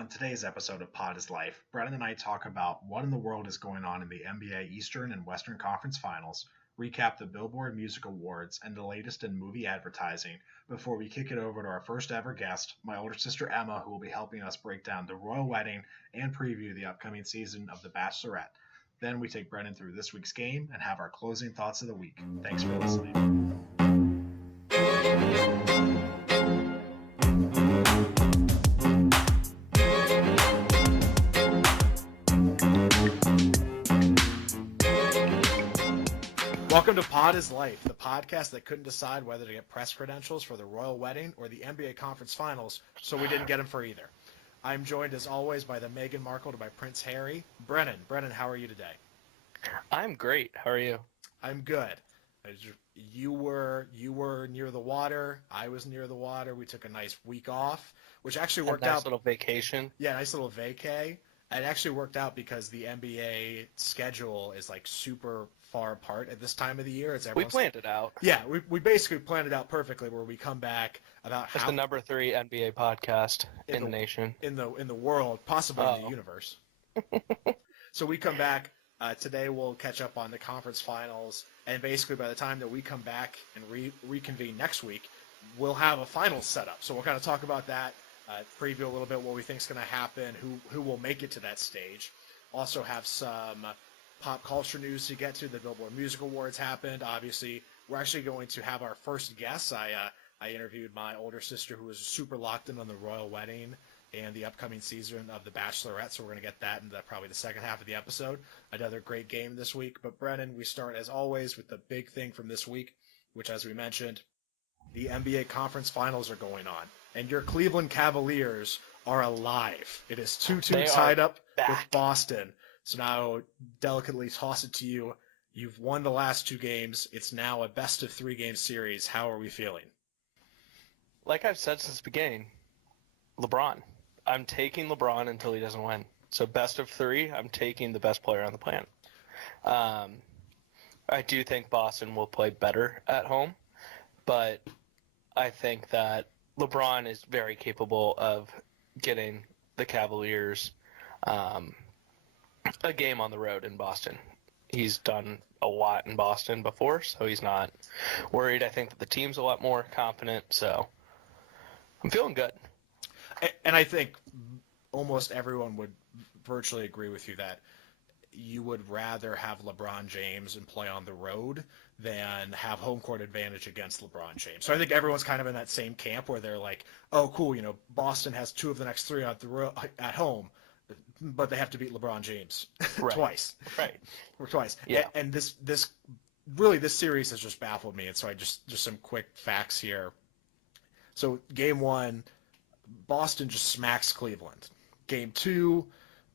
On today's episode of Pod is Life, Brennan and I talk about what in the world is going on in the NBA Eastern and Western Conference Finals, recap the Billboard Music Awards, and the latest in movie advertising before we kick it over to our first ever guest, my older sister Emma, who will be helping us break down the royal wedding and preview the upcoming season of The Bachelorette. Then we take Brennan through this week's game and have our closing thoughts of the week. Thanks for listening. Welcome to Pod is Life, the podcast that couldn't decide whether to get press credentials for the royal wedding or the NBA Conference Finals, so we didn't get them for either. I'm joined, as always, by the Meghan Markle to my Prince Harry, Brennan. Brennan, how are you today? I'm great. How are you? I'm good. You were near the water. I was near the water. We took a nice week off, which actually worked out. Nice little vacation. Yeah, nice little vacay. It actually worked out because the NBA schedule is like super far apart at this time of the year. We planned it out. Yeah, we basically planned it out perfectly. Where we come back about it's the number 3 NBA podcast in the nation, in the world, possibly in the universe. So we come back today. We'll catch up on the conference finals, and basically by the time that we come back and reconvene next week, we'll have a finals set up. So we'll kind of talk about that. Preview a little bit what we think is going to happen, who will make it to that stage. Also have some pop culture news to get to. The Billboard Music Awards happened. Obviously, we're actually going to have our first guest. I interviewed my older sister, who was super locked in on the royal wedding and the upcoming season of The Bachelorette, so we're going to get that in probably the second half of the episode. Another great game this week. But Brennan, we start, as always, with the big thing from this week, which, as we mentioned, the NBA Conference Finals are going on. And your Cleveland Cavaliers are alive. It is 2-2 tied up with Boston. So now, delicately toss it to you. You've won the last 2 games. It's now a best-of-3 game series. How are we feeling? Like I've said since the beginning, LeBron. I'm taking LeBron until he doesn't win. So best of 3, I'm taking the best player on the planet. I do think Boston will play better at home, but I think that LeBron is very capable of getting the Cavaliers a game on the road in Boston. He's done a lot in Boston before, so he's not worried. I think that the team's a lot more confident, so I'm feeling good. And I think almost everyone would virtually agree with you that you would rather have LeBron James and play on the road than have home court advantage against LeBron James. So I think everyone's kind of in that same camp where they're like, oh, cool, Boston has 2 of the next 3 at home, but they have to beat LeBron James twice. Right. Or twice. Yeah. And this series has just baffled me. And so just some quick facts here. So game 1, Boston just smacks Cleveland. Game 2,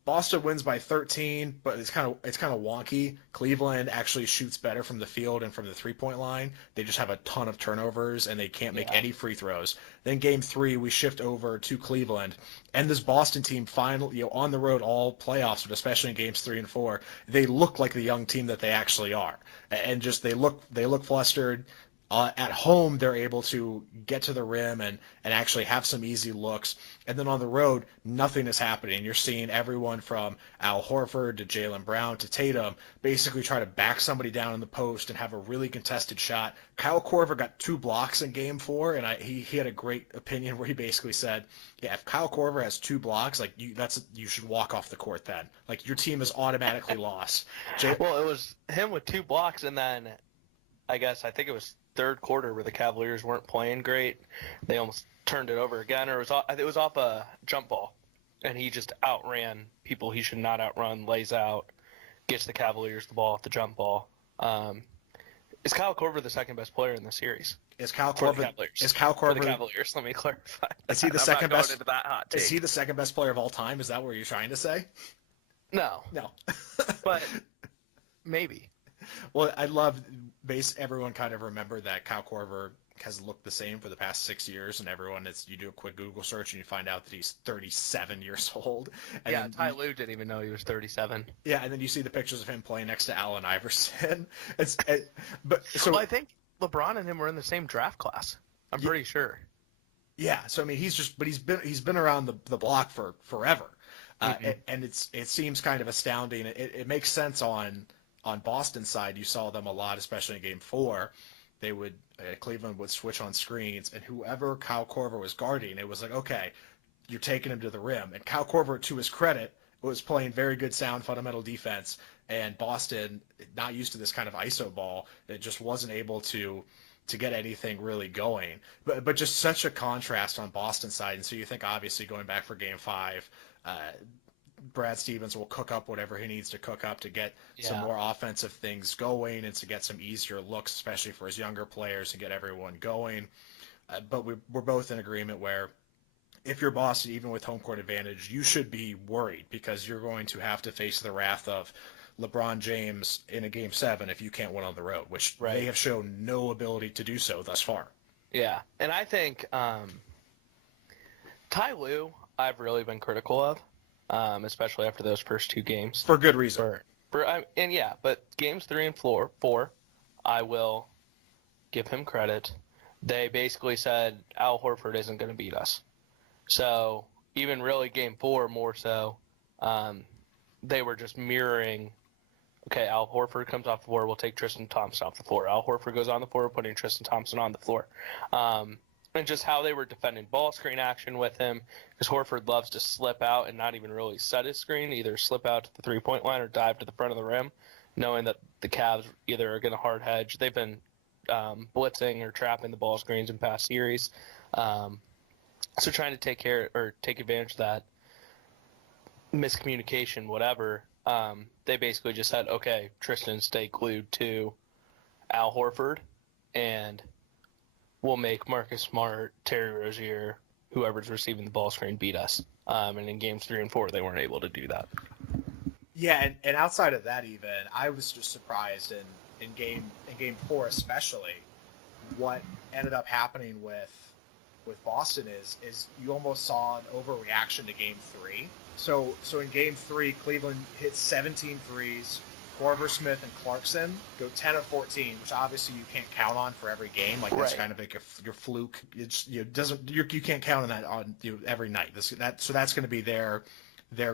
Boston wins by 13, but it's kind of wonky. Cleveland actually shoots better from the field and from the 3-point line. They just have a ton of turnovers and they can't make any free throws. Then game 3, we shift over to Cleveland, and this Boston team finally, on the road all playoffs, but especially in games 3 and 4, they look like the young team that they actually are, and just they look flustered. At home, they're able to get to the rim and actually have some easy looks. And then on the road, nothing is happening. You're seeing everyone from Al Horford to Jaylen Brown to Tatum basically try to back somebody down in the post and have a really contested shot. Kyle Korver got 2 blocks in Game 4, and he had a great opinion where he basically said, yeah, if Kyle Korver has 2 blocks, like you should walk off the court then. Like, your team is automatically lost. Well, it was him with 2 blocks, and then I think it was third quarter where the Cavaliers weren't playing great. They almost turned it over again, or it was off a jump ball, and he just outran people he should not outrun, lays out, gets the Cavaliers the ball off the jump ball. Is Kyle Korver the second best player in the series? Is Kyle Korver for the Cavaliers? Let me clarify. Is he the second best? Is he the second best player of all time? Is that what you're trying to say? No. But maybe. Well, I love everyone kind of remember that Kyle Korver has looked the same for the past 6 years, and you do a quick Google search and you find out that he's 37 years old. And Ty Lue didn't even know he was 37. Yeah, and then you see the pictures of him playing next to Allen Iverson. Well, I think LeBron and him were in the same draft class. I'm pretty sure. Yeah, so I mean, he's been around the block for forever, Mm-hmm. and it seems kind of astounding. It makes sense on Boston's side. You saw them a lot, especially in Game 4. They would Cleveland would switch on screens, and whoever Kyle Korver was guarding, it was like, okay, you're taking him to the rim. And Kyle Korver, to his credit, was playing very good, sound, fundamental defense. And Boston, not used to this kind of ISO ball, it just wasn't able to get anything really going. But just such a contrast on Boston's side. And so you think, obviously, going back for Game 5, Brad Stevens will cook up whatever he needs to cook up to get some more offensive things going and to get some easier looks, especially for his younger players, and get everyone going. But we're both in agreement where if you're Boston, even with home court advantage, you should be worried because you're going to have to face the wrath of LeBron James in a Game 7 if you can't win on the road, which they have shown no ability to do so thus far. Yeah, and I think Ty Lue, I've really been critical of, especially after those first 2 games. For good reason. But games 3 and 4, I will give him credit. They basically said Al Horford isn't going to beat us. So even really Game 4 more so, they were just mirroring, okay, Al Horford comes off the floor, we'll take Tristan Thompson off the floor. Al Horford goes on the floor, we're putting Tristan Thompson on the floor. And just how they were defending ball screen action with him, because Horford loves to slip out and not even really set his screen, either slip out to the three-point line or dive to the front of the rim, knowing that the Cavs either are going to hard hedge. They've been blitzing or trapping the ball screens in past series. So trying to take advantage of that miscommunication, whatever, they basically just said, okay, Tristan, stay glued to Al Horford, and we'll make Marcus Smart, Terry Rozier, whoever's receiving the ball screen, beat us. And in games 3 and 4, they weren't able to do that. Yeah, and outside of that, even I was just surprised in game 4 especially, what ended up happening with Boston is you almost saw an overreaction to Game 3. So in Game 3, Cleveland hit 17 threes. Korver, Smith, and Clarkson go 10 of 14, which obviously you can't count on for every game. Like that's kind of like your fluke. It's you can't count on that on every night. So that's going to be their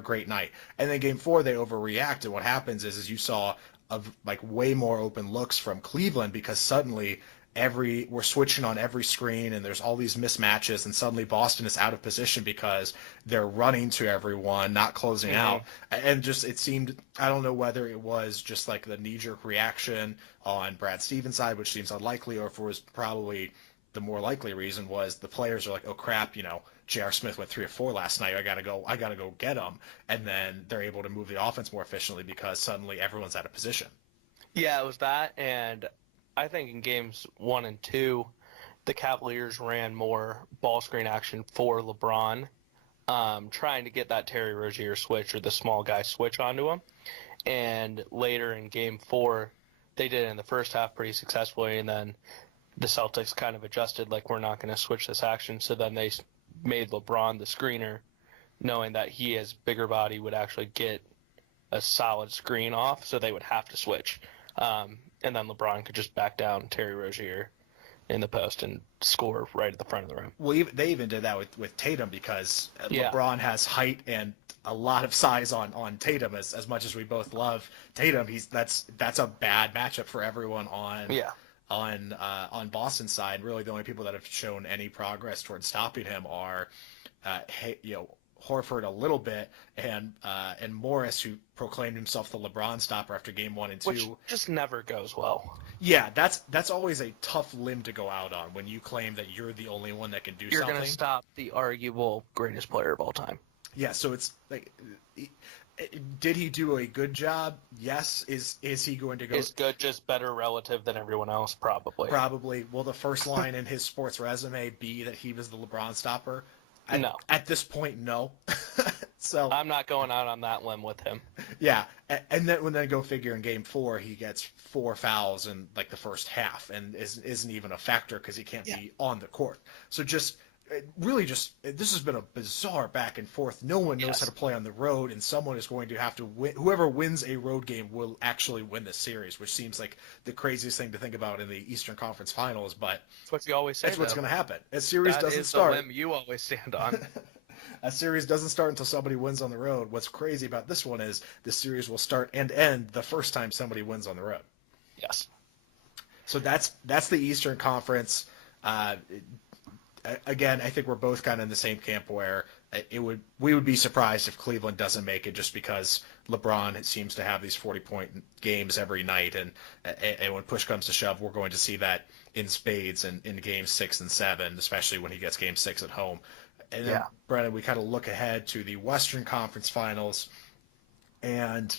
great night. And then Game 4 they overreact, and what happens is you saw like way more open looks from Cleveland because suddenly we're switching on every screen and there's all these mismatches, and suddenly Boston is out of position because they're running to everyone, not closing out. And just it seemed, I don't know whether it was just like the knee-jerk reaction on Brad Stevens' side, which seems unlikely, or if it was probably the more likely reason was the players are like, oh crap, J.R. Smith went 3 or 4 last night. I gotta go get him, and then they're able to move the offense more efficiently because suddenly everyone's out of position. Yeah, it was that, and I think in games 1 and 2, the Cavaliers ran more ball screen action for LeBron, trying to get that Terry Rozier switch or the small guy switch onto him. And later in Game 4, they did it in the first half pretty successfully, and then the Celtics kind of adjusted, like, we're not going to switch this action. So then they made LeBron the screener, knowing that he, as bigger body, would actually get a solid screen off, so they would have to switch. And then LeBron could just back down Terry Rozier in the post and score right at the front of the rim. Well, they even did that with Tatum because LeBron has height and a lot of size on Tatum. As much as we both love Tatum, that's a bad matchup for everyone on Boston's side. Really, the only people that have shown any progress towards stopping him are Horford a little bit, and Morris, who proclaimed himself the LeBron stopper after Game 1 and 2. Which just never goes well. Yeah, that's always a tough limb to go out on when you claim that you're the only one that can do something. You're going to stop the arguable greatest player of all time. Yeah, so it's like, did he do a good job? Yes. Is he going to go? Is good just better relative than everyone else? Probably. Probably. Will the first line in his sports resume be that he was the LeBron stopper? No. At this point, no. So I'm not going out on that limb with him. Yeah, and then go figure in Game 4 he gets 4 fouls in like the first half and isn't even a factor because he can't be on the court. So just really just this has been a bizarre back and forth. No one knows how to play on the road, and someone is going to have to win. Whoever wins a road game will actually win the series, which seems like the craziest thing to think about in the Eastern Conference Finals. But That's what you always say. That's what's going to happen. A series doesn't start. That is the limb you always stand on. A series doesn't start until somebody wins on the road. What's crazy about this one is the series will start and end the first time somebody wins on the road. Yes. So that's the Eastern Conference. Again, I think we're both kind of in the same camp where we would be surprised if Cleveland doesn't make it just because LeBron seems to have these 40-point games every night, and when push comes to shove, we're going to see that in spades in Games 6 and 7, especially when he gets Game 6 at home. And then, Brennan, we kind of look ahead to the Western Conference Finals, and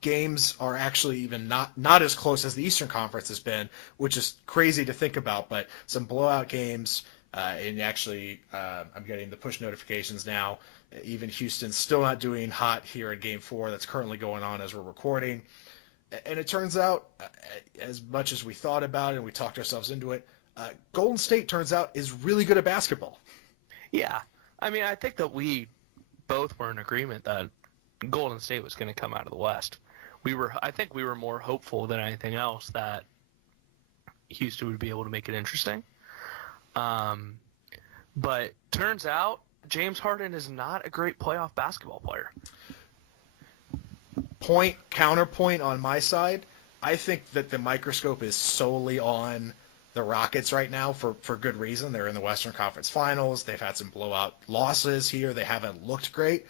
games are actually even not as close as the Eastern Conference has been, which is crazy to think about, but some blowout games. And actually, I'm getting the push notifications now. Even Houston's still not doing hot here in Game 4. That's currently going on as we're recording. And it turns out, as much as we thought about it and we talked ourselves into it, Golden State turns out is really good at basketball. Yeah. I mean, I think that we both were in agreement that Golden State was going to come out of the West. I think we were more hopeful than anything else that Houston would be able to make it interesting. But turns out James Harden is not a great playoff basketball player. Counterpoint on my side, I think that the microscope is solely on the Rockets right now for good reason. They're in the Western Conference Finals. They've had some blowout losses here. They haven't looked great.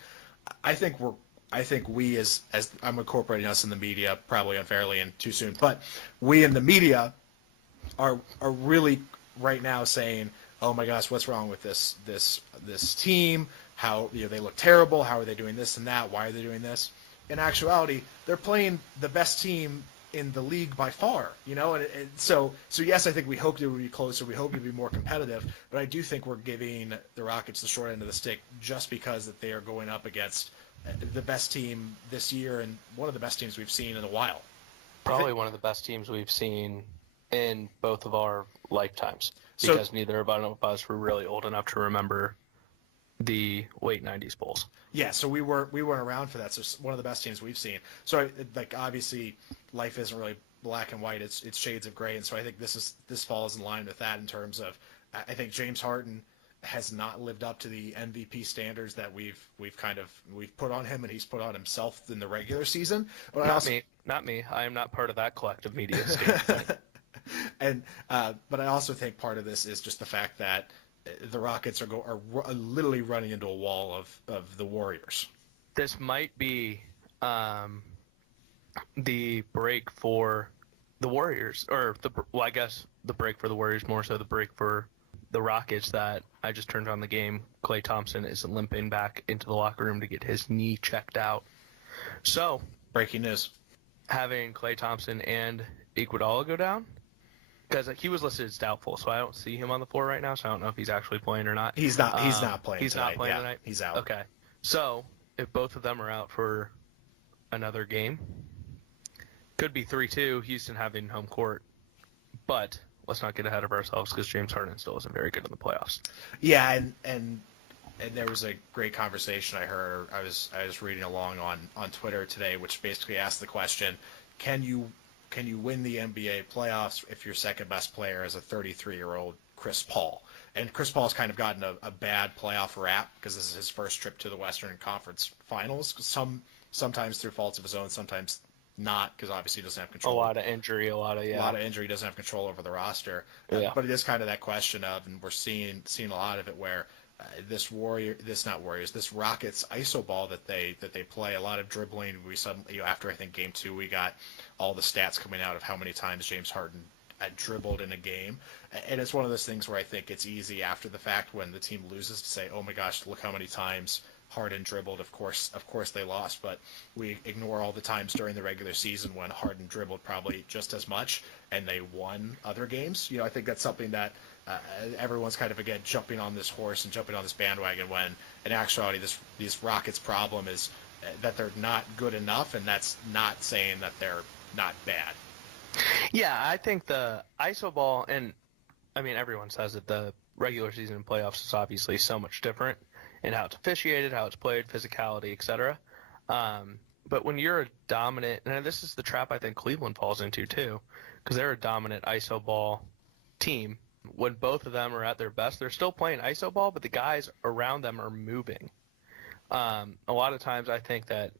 I think we as I'm incorporating us in the media, probably unfairly and too soon, but we in the media are really right now saying, oh my gosh, what's wrong with this team? How they look terrible. How are they doing this and that? Why are they doing this? In actuality, they're playing the best team in the league by far, and so yes, I think we hoped it would be closer. We hoped it would be more competitive, but I do think we're giving the Rockets the short end of the stick just because that they are going up against the best team this year and one of the best teams we've seen in a while. Probably one of the best teams we've seen in both of our lifetimes, because neither of us were really old enough to remember the late 90s Bulls. Yeah, so we weren't around for that. So it's one of the best teams we've seen. So obviously life isn't really black and white. It's shades of gray, and so I think this falls in line with that in terms of I think James Harden has not lived up to the MVP standards that we've put on him and he's put on himself in the regular season. But Not me. I am not part of that collective media standpoint. And but I also think part of this is just the fact that the Rockets are literally running into a wall of the Warriors. This might be the break for the Warriors, or I guess the break for the Warriors, more so the break for the Rockets, that I just turned on the game. Klay Thompson is limping back into the locker room to get his knee checked out. So, breaking news. Having Klay Thompson and Iguodala go down, because he was listed as doubtful, so I don't see him on the floor right now, so I don't know if he's actually playing or not. He's not playing He's tonight. not playing tonight? He's out. Okay. So, if both of them are out for another game, could be 3-2, Houston having home court. But let's not get ahead of ourselves, because James Harden still isn't very good in the playoffs. Yeah, and there was a great conversation I heard. I was reading along on Twitter today, which basically asked the question, can you win the NBA playoffs if your second best player is a 33-year-old Chris Paul? And Chris Paul's kind of gotten a bad playoff rap because this is his first trip to the Western Conference Finals. Sometimes through faults of his own, sometimes not, because obviously he doesn't have control. A lot of injury, a lot of injury. He doesn't have control over the roster. Yeah. But it is kind of that question of, and we're seeing a lot of it where this Rockets ISO ball that they play, a lot of dribbling. We suddenly, after I think Game 2, we got all the stats coming out of how many times James Harden had dribbled in a game, and it's one of those things where I think it's easy after the fact when the team loses to say, oh my gosh, look how many times Harden dribbled. Of course they lost, but we ignore all the times during the regular season when Harden dribbled probably just as much and they won other games. I think that's something that everyone's kind of, again, jumping on this horse and jumping on this bandwagon, when in actuality these Rockets' problem is that they're not good enough, and that's not saying that they're not bad. Yeah, I think the ISO ball, and I mean everyone says it, the regular season and playoffs is obviously so much different in how it's officiated, how it's played, physicality, etc. But when you're a dominant, and this is the trap I think Cleveland falls into too, because they're a dominant iso ball team. When both of them are at their best, they're still playing iso ball, but the guys around them are moving. A lot of times I think that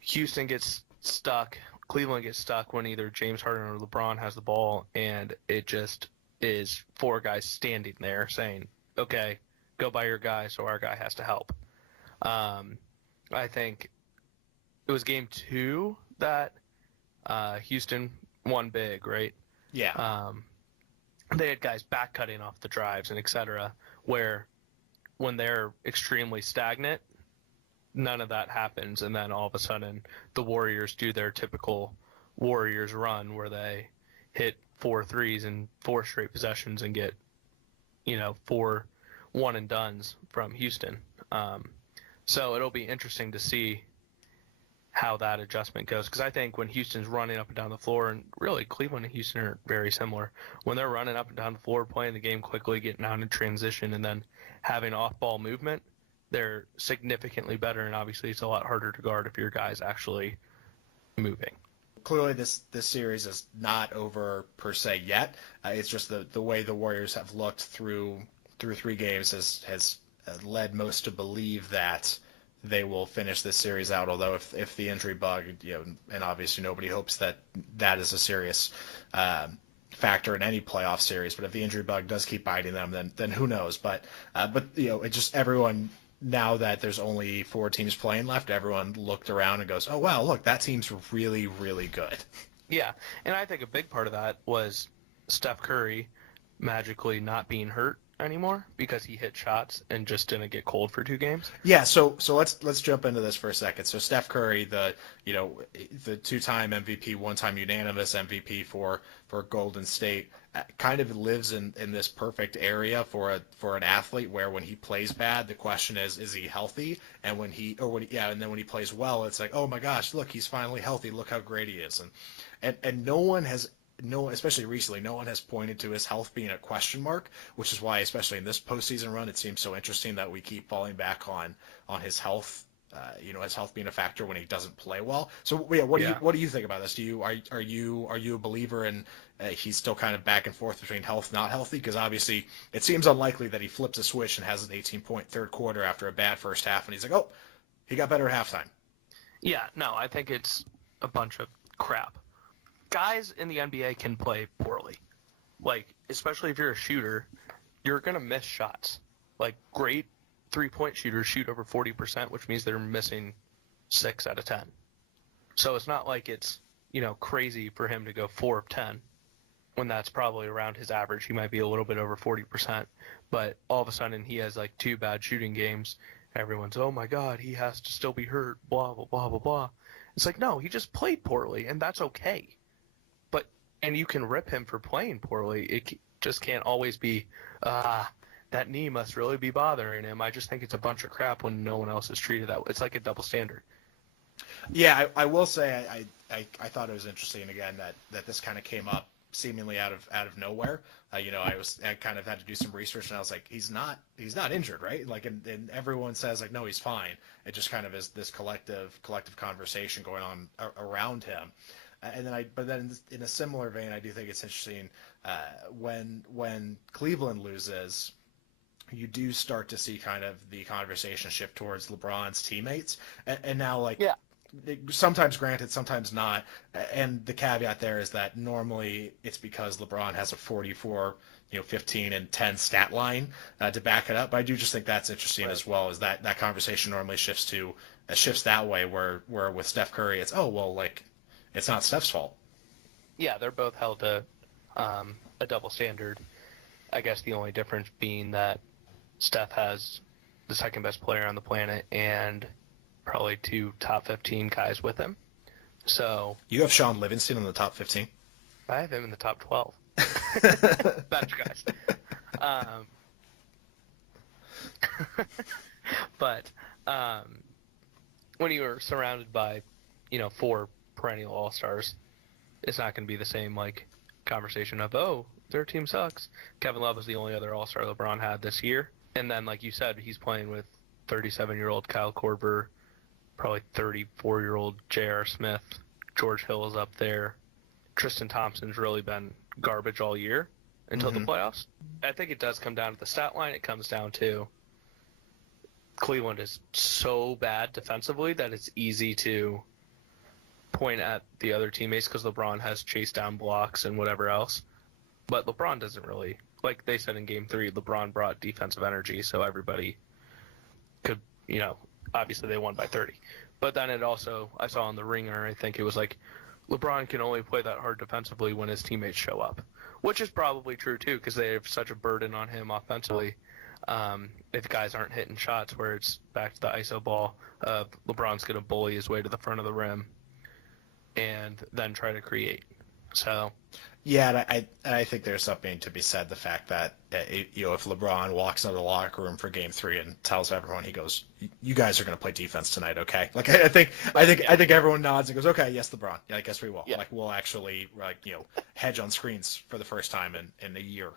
Houston gets stuck, Cleveland gets stuck when either James Harden or LeBron has the ball, and it just is four guys standing there saying, okay, go by your guy, so our guy has to help. I think it was game 2 that Houston won big, right? Yeah. They had guys back cutting off the drives and et cetera, where when they're extremely stagnant, none of that happens, and then all of a sudden the Warriors do their typical Warriors run where they hit 4 threes in 4 straight possessions and get 4 one and dones from Houston. So it'll be interesting to see how that adjustment goes, because I think when Houston's running up and down the floor, and really Cleveland and Houston are very similar, when they're running up and down the floor, playing the game quickly, getting out in transition, and then having off-ball movement, they're significantly better, and obviously it's a lot harder to guard if your guy's actually moving. Clearly this series is not over per se yet. It's just the way the Warriors have looked through 3 games has led most to believe that they will finish this series out, although if the injury bug, and obviously nobody hopes that is a serious factor in any playoff series, but if the injury bug does keep biting them, then who knows? But it just, everyone, now that there's only 4 teams playing left, everyone looked around and goes, oh wow, look, that team's really, really good. Yeah, and I think a big part of that was Steph Curry magically not being hurt anymore because he hit shots and just didn't get cold for 2 games. Yeah, so let's jump into this for a second. So Steph Curry, the 2-time MVP, 1-time unanimous MVP for Golden State, kind of lives in this perfect area for an athlete where when he plays bad, the question is he healthy? And when then when he plays well, it's like, oh my gosh, look, he's finally healthy. Look how great he is. And no one has, especially recently, no one has pointed to his health being a question mark, which is why, especially in this postseason run, it seems so interesting that we keep falling back on his health, his health being a factor when he doesn't play well. So yeah, what do you think about this? Are you a believer in he's still kind of back and forth between health, not healthy? Because obviously it seems unlikely that he flips a switch and has an 18-point third quarter after a bad first half, and he's like, oh, he got better at halftime. Yeah, no, I think it's a bunch of crap. Guys in the NBA can play poorly. Like, especially if you're a shooter, you're going to miss shots. Like, great 3-point shooters shoot over 40%, which means they're missing 6 out of 10. So it's not like it's, crazy for him to go 4 of 10 when that's probably around his average. He might be a little bit over 40%, but all of a sudden he has like 2 bad shooting games. Everyone's, oh my God, he has to still be hurt, blah, blah, blah, blah, blah. It's like, no, he just played poorly, and that's okay. And you can rip him for playing poorly. It just can't always be, that knee must really be bothering him. I just think it's a bunch of crap when no one else is treated that way. It's like a double standard. Yeah, I will say I thought it was interesting again that this kind of came up seemingly out of nowhere. I kind of had to do some research, and I was like, he's not injured, right? Like, and everyone says like, no, he's fine. It just kind of is this collective conversation going on around him. But then in a similar vein, I do think it's interesting when Cleveland loses, you do start to see kind of the conversation shift towards LeBron's teammates, and now like, yeah, sometimes granted, sometimes not, and the caveat there is that normally it's because LeBron has a 44, 15 and 10 stat line to back it up. But I do just think that's interesting, right, as well, is that conversation normally shifts that way, where with Steph Curry, it's, oh well, like, it's not Steph's fault. Yeah, they're both held to a double standard. I guess the only difference being that Steph has the second best player on the planet and probably 2 top 15 guys with him. So you have Sean Livingston in the top 15? I have him in the top 12. Bench guys. But when you are surrounded by 4 perennial all-stars, it's not going to be the same like conversation of, oh, their team sucks. Kevin Love was the only other All-Star LeBron had this year. And then, like you said, he's playing with 37-year-old Kyle Korver, probably 34-year-old J.R. Smith. George Hill is up there. Tristan Thompson's really been garbage all year until the playoffs. I think it does come down to the stat line. It comes down to Cleveland is so bad defensively that it's easy to point at the other teammates because LeBron has chased down blocks and whatever else. But LeBron doesn't really, like they said in Game 3, LeBron brought defensive energy, so everybody could, obviously they won by 30. But then it also, I saw on The Ringer, I think it was like, LeBron can only play that hard defensively when his teammates show up, which is probably true too because they have such a burden on him offensively. If guys aren't hitting shots where it's back to the ISO ball, LeBron's going to bully his way to the front of the rim and then try to create. So, yeah, and I think there's something to be said the fact that if LeBron walks into the locker room for Game 3 and tells everyone, he goes, "You guys are going to play defense tonight, okay?" Like I think everyone nods and goes, "Okay, yes, LeBron. Yeah, I guess we will." Yeah. Like we'll actually hedge on screens for the first time in a year.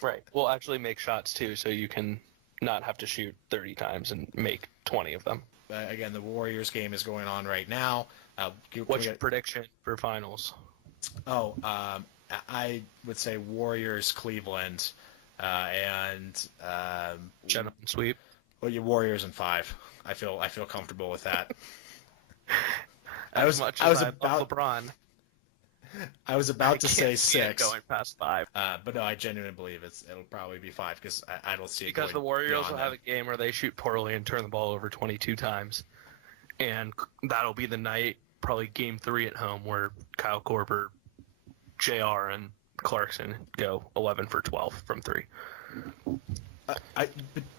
Right. We'll actually make shots too, so you can not have to shoot 30 times and make 20 of them. Again, the Warriors game is going on right now. What's your prediction for finals? I would say Warriors, Cleveland, and Gentlemen sweep. Well, your Warriors in 5. I feel comfortable with that. I was about LeBron. I was about to say 6 going past 5, but no, I genuinely believe it'll probably be 5 because I don't see it because going the Warriors will beyond have a game where they shoot poorly and turn the ball over 22 times, and that'll be the night, probably Game 3 at home, where Kyle Korver, JR, and Clarkson go 11 for 12 from 3. But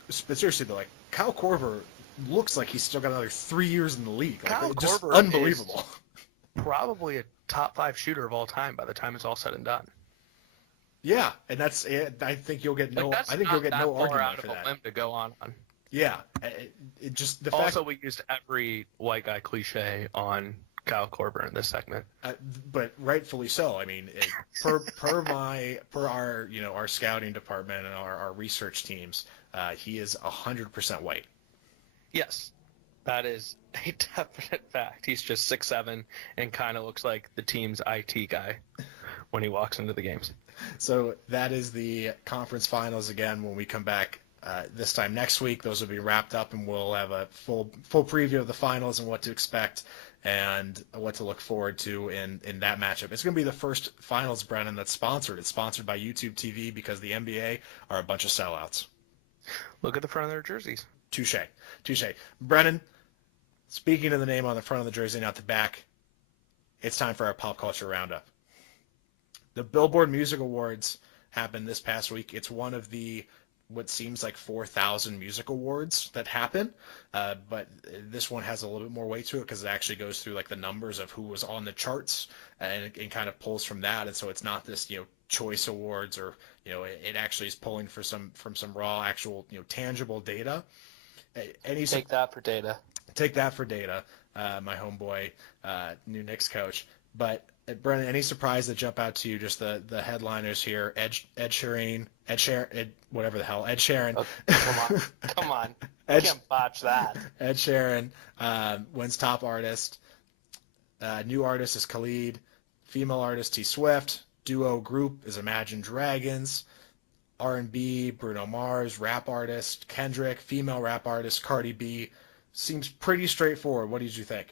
seriously though, like Kyle Korver looks like he's still got another 3 years in the league. Like, Kyle just Korver unbelievable. Probably a top 5 shooter of all time by the time it's all said and done. Yeah, and that's it. I think you'll get no. I think you'll get no argument for that. Limb to go on. Yeah, it just the fact. Also, we used every white guy cliche on Kyle Korver in this segment, but rightfully so. I mean, per our scouting department and our research teams, he is 100% white. Yes. That is a definite fact. He's just 6'7" and kind of looks like the team's IT guy when he walks into the games. So that is the conference finals again. When we come back this time next week, those will be wrapped up, and we'll have a full preview of the finals and what to expect and what to look forward to in that matchup. It's going to be the first finals, Brennan, that's sponsored. It's sponsored by YouTube TV because the NBA are a bunch of sellouts. Look at the front of their jerseys. Touche. Brennan, speaking of the name on the front of the jersey, not the back, it's time for our pop culture roundup. The Billboard Music Awards happened this past week. It's one of the what seems like 4,000 music awards that happen, but this one has a little bit more weight to it because it actually goes through like the numbers of who was on the charts and it kind of pulls from that. And so it's not this choice awards or it actually is pulling from some raw actual tangible data. Take that for data. Take that for data, my homeboy, new Knicks coach. But Brennan, any surprise that jump out to you? Just the headliners here: Ed Sheeran, whatever the hell, Ed Sheeran. Oh, come on, you can't botch that. Ed Sheeran wins top artist. New artist is Khalid. Female artist T Swift. Duo group is Imagine Dragons. R&B, Bruno Mars. Rap artist Kendrick. Female rap artist Cardi B. Seems pretty straightforward. What did you think?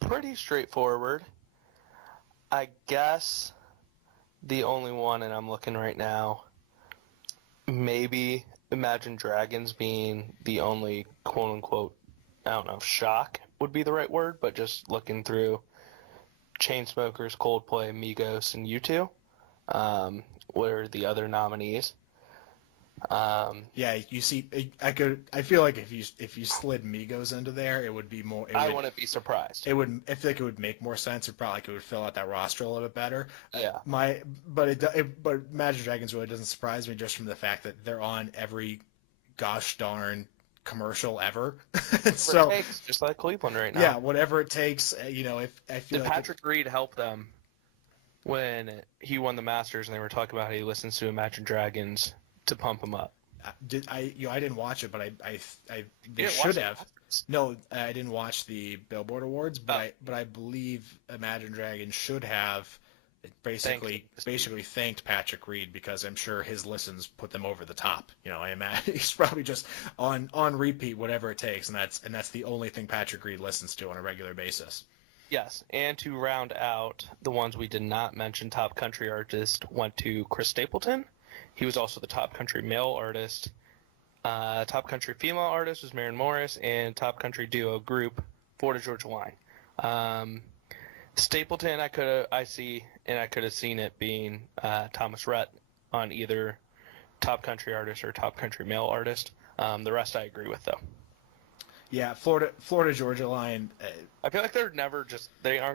Pretty straightforward. I guess the only one, and I'm looking right now, maybe Imagine Dragons being the only quote-unquote, I don't know if shock would be the right word, but just looking through Chainsmokers, Coldplay, Migos, and U2 were the other nominees. Yeah, you see, I feel like if you slid Migos into there, it would be more. I wouldn't be surprised. I feel like it would make more sense. It would fill out that roster a little bit better. Yeah. But Imagine Dragons really doesn't surprise me just from the fact that they're on every gosh darn commercial ever. So it takes, just like Cleveland right now. Yeah, whatever it takes. If I feel Did like Patrick Reed help them when he won the Masters and they were talking about how he listens to Imagine Dragons to pump him up. I didn't watch it, but I they You didn't should watch the have. Masters? No, I didn't watch the Billboard Awards, but Oh. I believe Imagine Dragons should have Thanks. basically thanked Patrick Reed because I'm sure his listens put them over the top. I imagine he's probably just on repeat whatever it takes, and that's the only thing Patrick Reed listens to on a regular basis. Yes, and to round out the ones we did not mention, top country artist went to Chris Stapleton. He was also the top country male artist. Top country female artist was Maren Morris, and top country duo group Florida Georgia Line. Stapleton, I could have seen it being Thomas Rhett on either top country artist or top country male artist. The rest I agree with though. Yeah, Florida Georgia Line. I feel like they aren't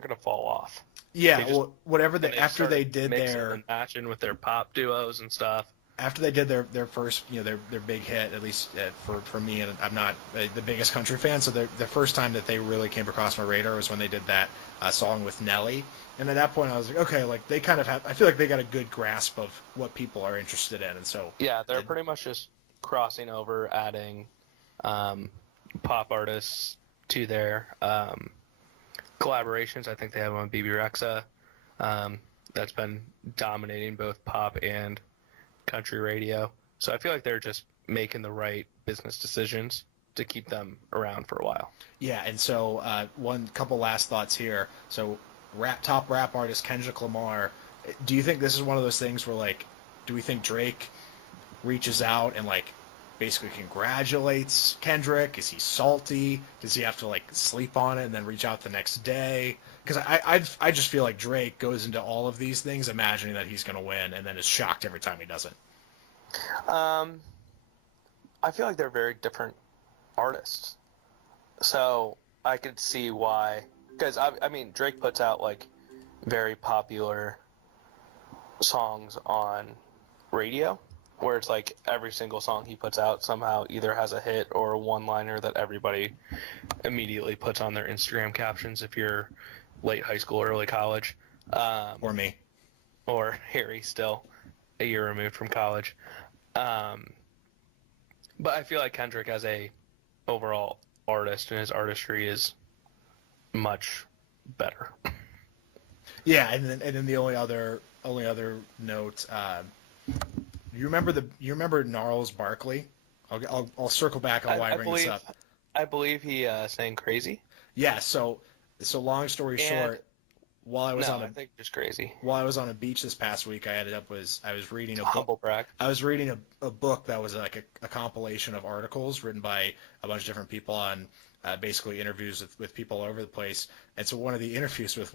going to fall off. Yeah, just- well, whatever And after they started did mixing their and matching with their pop duos and stuff. after they did their first, their big hit, at least for me, and I'm not the biggest country fan, so the first time that they really came across my radar was when they did that song with Nelly, and at that point I was like, okay, like they kind of have, I feel like they got a good grasp of what people are interested in, and so Yeah, they're pretty much just crossing over, adding pop artists to their collaborations. I think they have one with BB Rexa. That's been dominating both pop and country radio. So I feel like they're just making the right business decisions to keep them around for a while. yeah, and so one couple last thoughts here. So top rap artist Kendrick Lamar. Do you think this is one of those things where like, do we think Drake reaches out and like basically congratulates Kendrick? Is he salty? Does he have to like sleep on it and then reach out the next day? Because I just feel like Drake goes into all of these things imagining that he's going to win and then is shocked every time he doesn't. I feel like they're very different artists. So I could see why. Because, I mean, Drake puts out, like, very popular songs on radio, where it's like every single song he puts out somehow either has a hit or a one-liner that everybody immediately puts on their Instagram captions if you're late high school, early college. Or me. Or Harry still, a year removed from college. But I feel like Kendrick as a overall artist and his artistry is much better. Yeah, and then the only other note, you remember Gnarls Barkley? I'll circle back on why I bring this up. I believe he sang Crazy. Yeah, so long story short, I think just Crazy. While I was on a beach this past week, I was reading a book. Humble brag. I was reading a book that was like a compilation of articles written by a bunch of different people on basically interviews with people all over the place. And so one of the interviews was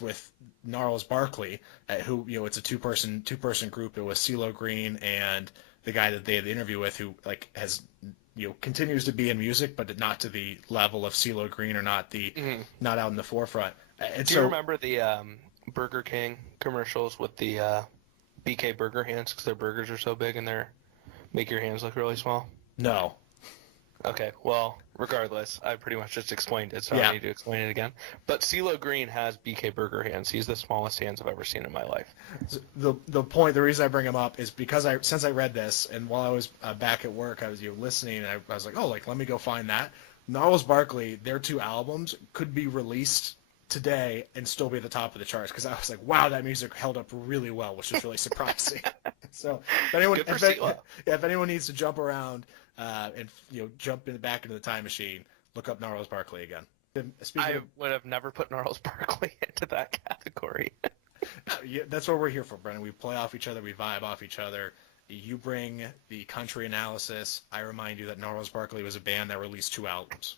with Gnarls Barkley, who it's a two person group. It was CeeLo Green and the guy that they had the interview with, who like has continues to be in music, but not to the level of CeeLo Green or not out in the forefront. And Do you remember the Burger King commercials with the BK burger hands because their burgers are so big and they make your hands look really small? No. Okay, well, regardless, I pretty much just explained it, so I Yeah. don't need to explain it again. But CeeLo Green has BK burger hands. He's the smallest hands I've ever seen in my life. The reason I bring him up is because since I read this and while I was back at work, I was listening and I was like, oh, like let me go find that. Gnarls Barkley, their two albums could be released today and still be at the top of the charts because I was like, wow, that music held up really well, which is really surprising. So if anyone needs to jump around and jump back into the time machine, look up Gnarls Barkley again. Would have never put Gnarls Barkley into that category. Yeah, that's what we're here for, Brennan. We play off each other, we vibe off each other. You bring the country analysis. I remind you that Gnarls Barkley was a band that released 2 albums.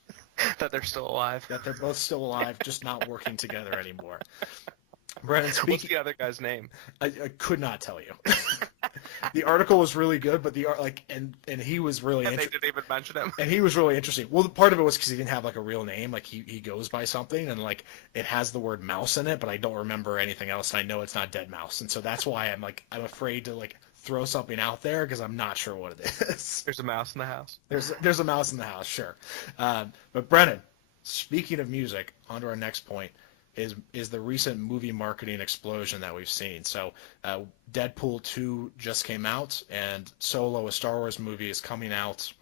That they're still alive. That they're both still alive, just not working together anymore. Brennan, What's the other guy's name? I could not tell you. The article was really good, but and he was really And they didn't even mention him. And he was really interesting. Well, part of it was because he didn't have like a real name. Like he goes by something, and like it has the word mouse in it, but I don't remember anything else. And I know it's not Dead Mouse, and so that's why I'm afraid to like throw something out there because I'm not sure what it is. There's a mouse in the house. There's a mouse in the house, sure. But Brennan, speaking of music, on to our next point. is the recent movie marketing explosion that we've seen. So Deadpool 2 just came out, and Solo, a Star Wars movie, is coming out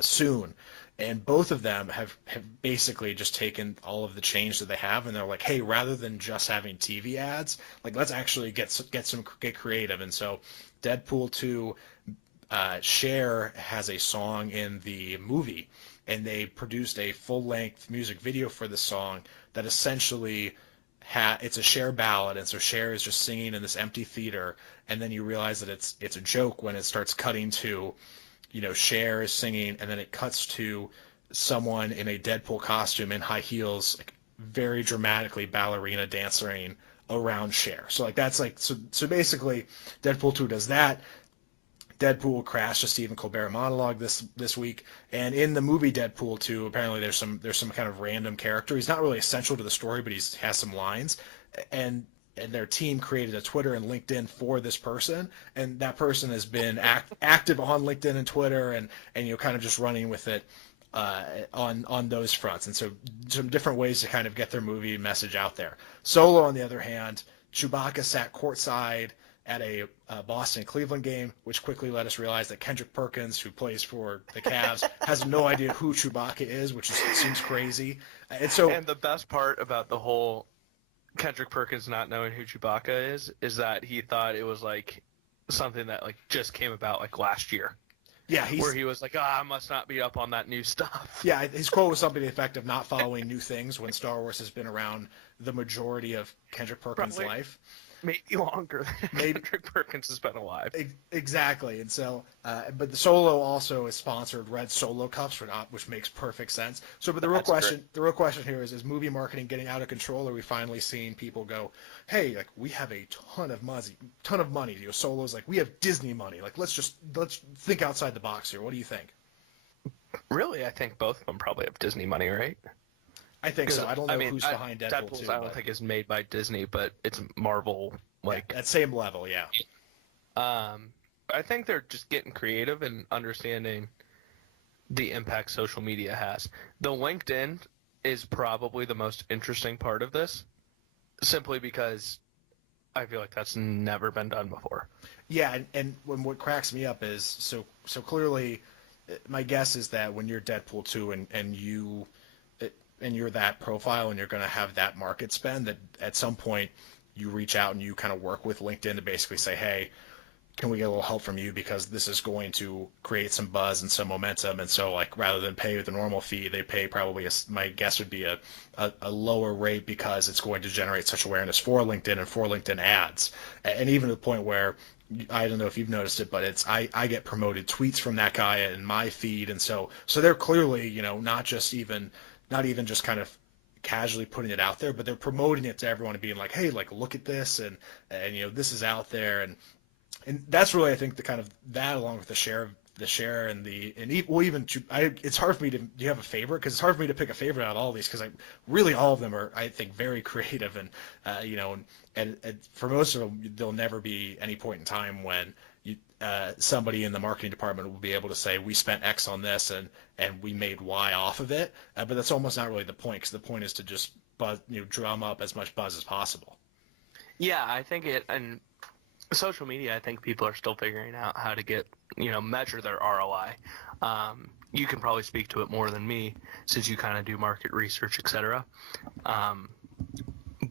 soon. And both of them have basically just taken all of the change that they have, and they're like, hey, rather than just having TV ads, like let's actually get creative. And so Deadpool 2, Cher has a song in the movie, and they produced a full-length music video for the song that essentially it's a Cher ballad, and so Cher is just singing in this empty theater, and then you realize that it's a joke when it starts cutting to, Cher is singing, and then it cuts to someone in a Deadpool costume in high heels, like very dramatically ballerina dancing around Cher. So like that's like so basically Deadpool 2 does that. Deadpool crashed a Stephen Colbert monologue this week, and in the movie Deadpool 2, apparently there's some kind of random character. He's not really essential to the story, but he has some lines, and their team created a Twitter and LinkedIn for this person, and that person has been active on LinkedIn and Twitter, and kind of just running with it on those fronts, and so some different ways to kind of get their movie message out there. Solo, on the other hand, Chewbacca sat courtside at a Boston-Cleveland game, which quickly let us realize that Kendrick Perkins, who plays for the Cavs, has no idea who Chewbacca is, which seems crazy. And the best part about the whole Kendrick Perkins not knowing who Chewbacca is that he thought it was like something that like just came about like last year. Yeah, where he was like, I must not be up on that new stuff. Yeah, his quote was something to the effect of not following new things when Star Wars has been around the majority of Kendrick Perkins' life. Maybe longer than Kendrick Perkins has been alive. Exactly, and so, but the Solo also is sponsored red Solo cups, which makes perfect sense. So, but the real question here is movie marketing getting out of control? Are we finally seeing people go, hey, like we have a ton of money. Solo's like, we have Disney money. Like let's think outside the box here. What do you think? Really, I think both of them probably have Disney money, right? I think so. I don't know who's behind Deadpool 2. I don't think is made by Disney, but it's Marvel. Like at same level, yeah. I think they're just getting creative and understanding the impact social media has. The LinkedIn is probably the most interesting part of this, simply because I feel like that's never been done before. Yeah, and what cracks me up is so clearly, my guess is that when you're Deadpool 2 and you're that profile and you're going to have that market spend, that at some point you reach out and you kind of work with LinkedIn to basically say, hey, can we get a little help from you, because this is going to create some buzz and some momentum. And so like rather than pay the normal fee, they pay probably my guess would be a lower rate, because it's going to generate such awareness for LinkedIn and for LinkedIn ads. And even to the point where, I don't know if you've noticed it, but I get promoted tweets from that guy in my feed. And so they're clearly, not even just kind of casually putting it out there, but they're promoting it to everyone and being like, hey, like look at this, and this is out there, and that's really, I think, the kind of that, along with the share and it's hard for me to, do you have a favorite? Because it's hard for me to pick a favorite out of all of these, because really all of them are, I think, very creative, and and for most of them there'll never be any point in time when somebody in the marketing department will be able to say, we spent X on this and we made Y off of it, but that's almost not really the point, because the point is to just drum up as much buzz as possible. Yeah, I think and social media, I think people are still figuring out how to get, measure their ROI. You can probably speak to it more than me, since you kind of do market research, etc.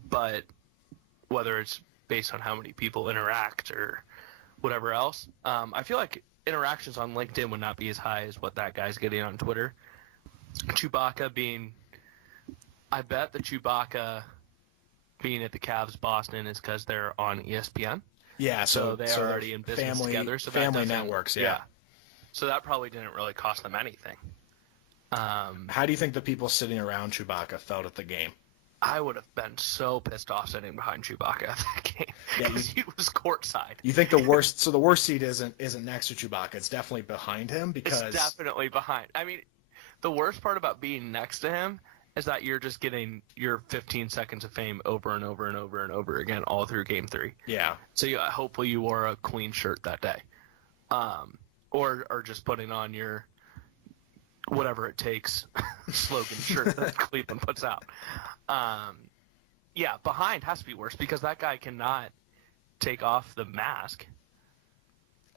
But whether it's based on how many people interact or whatever else, I feel like interactions on LinkedIn would not be as high as what that guy's getting on Twitter. I bet the Chewbacca being at the Cavs Boston is because they're on ESPN. Yeah, so they're already in business together. So family networks, yeah. So that probably didn't really cost them anything. How do you think the people sitting around Chewbacca felt at the game? I would have been so pissed off sitting behind Chewbacca at that game, because he was courtside. You think the worst seat isn't next to Chewbacca? It's definitely behind him, because it's definitely behind. I mean, the worst part about being next to him is that you're just getting your 15 seconds of fame over and over and over and over again all through Game 3. Yeah. So hopefully you wore a Queen shirt that day, or just putting on your whatever it takes slogan shirt that Cleveland puts out. Yeah, behind has to be worse because that guy cannot take off the mask.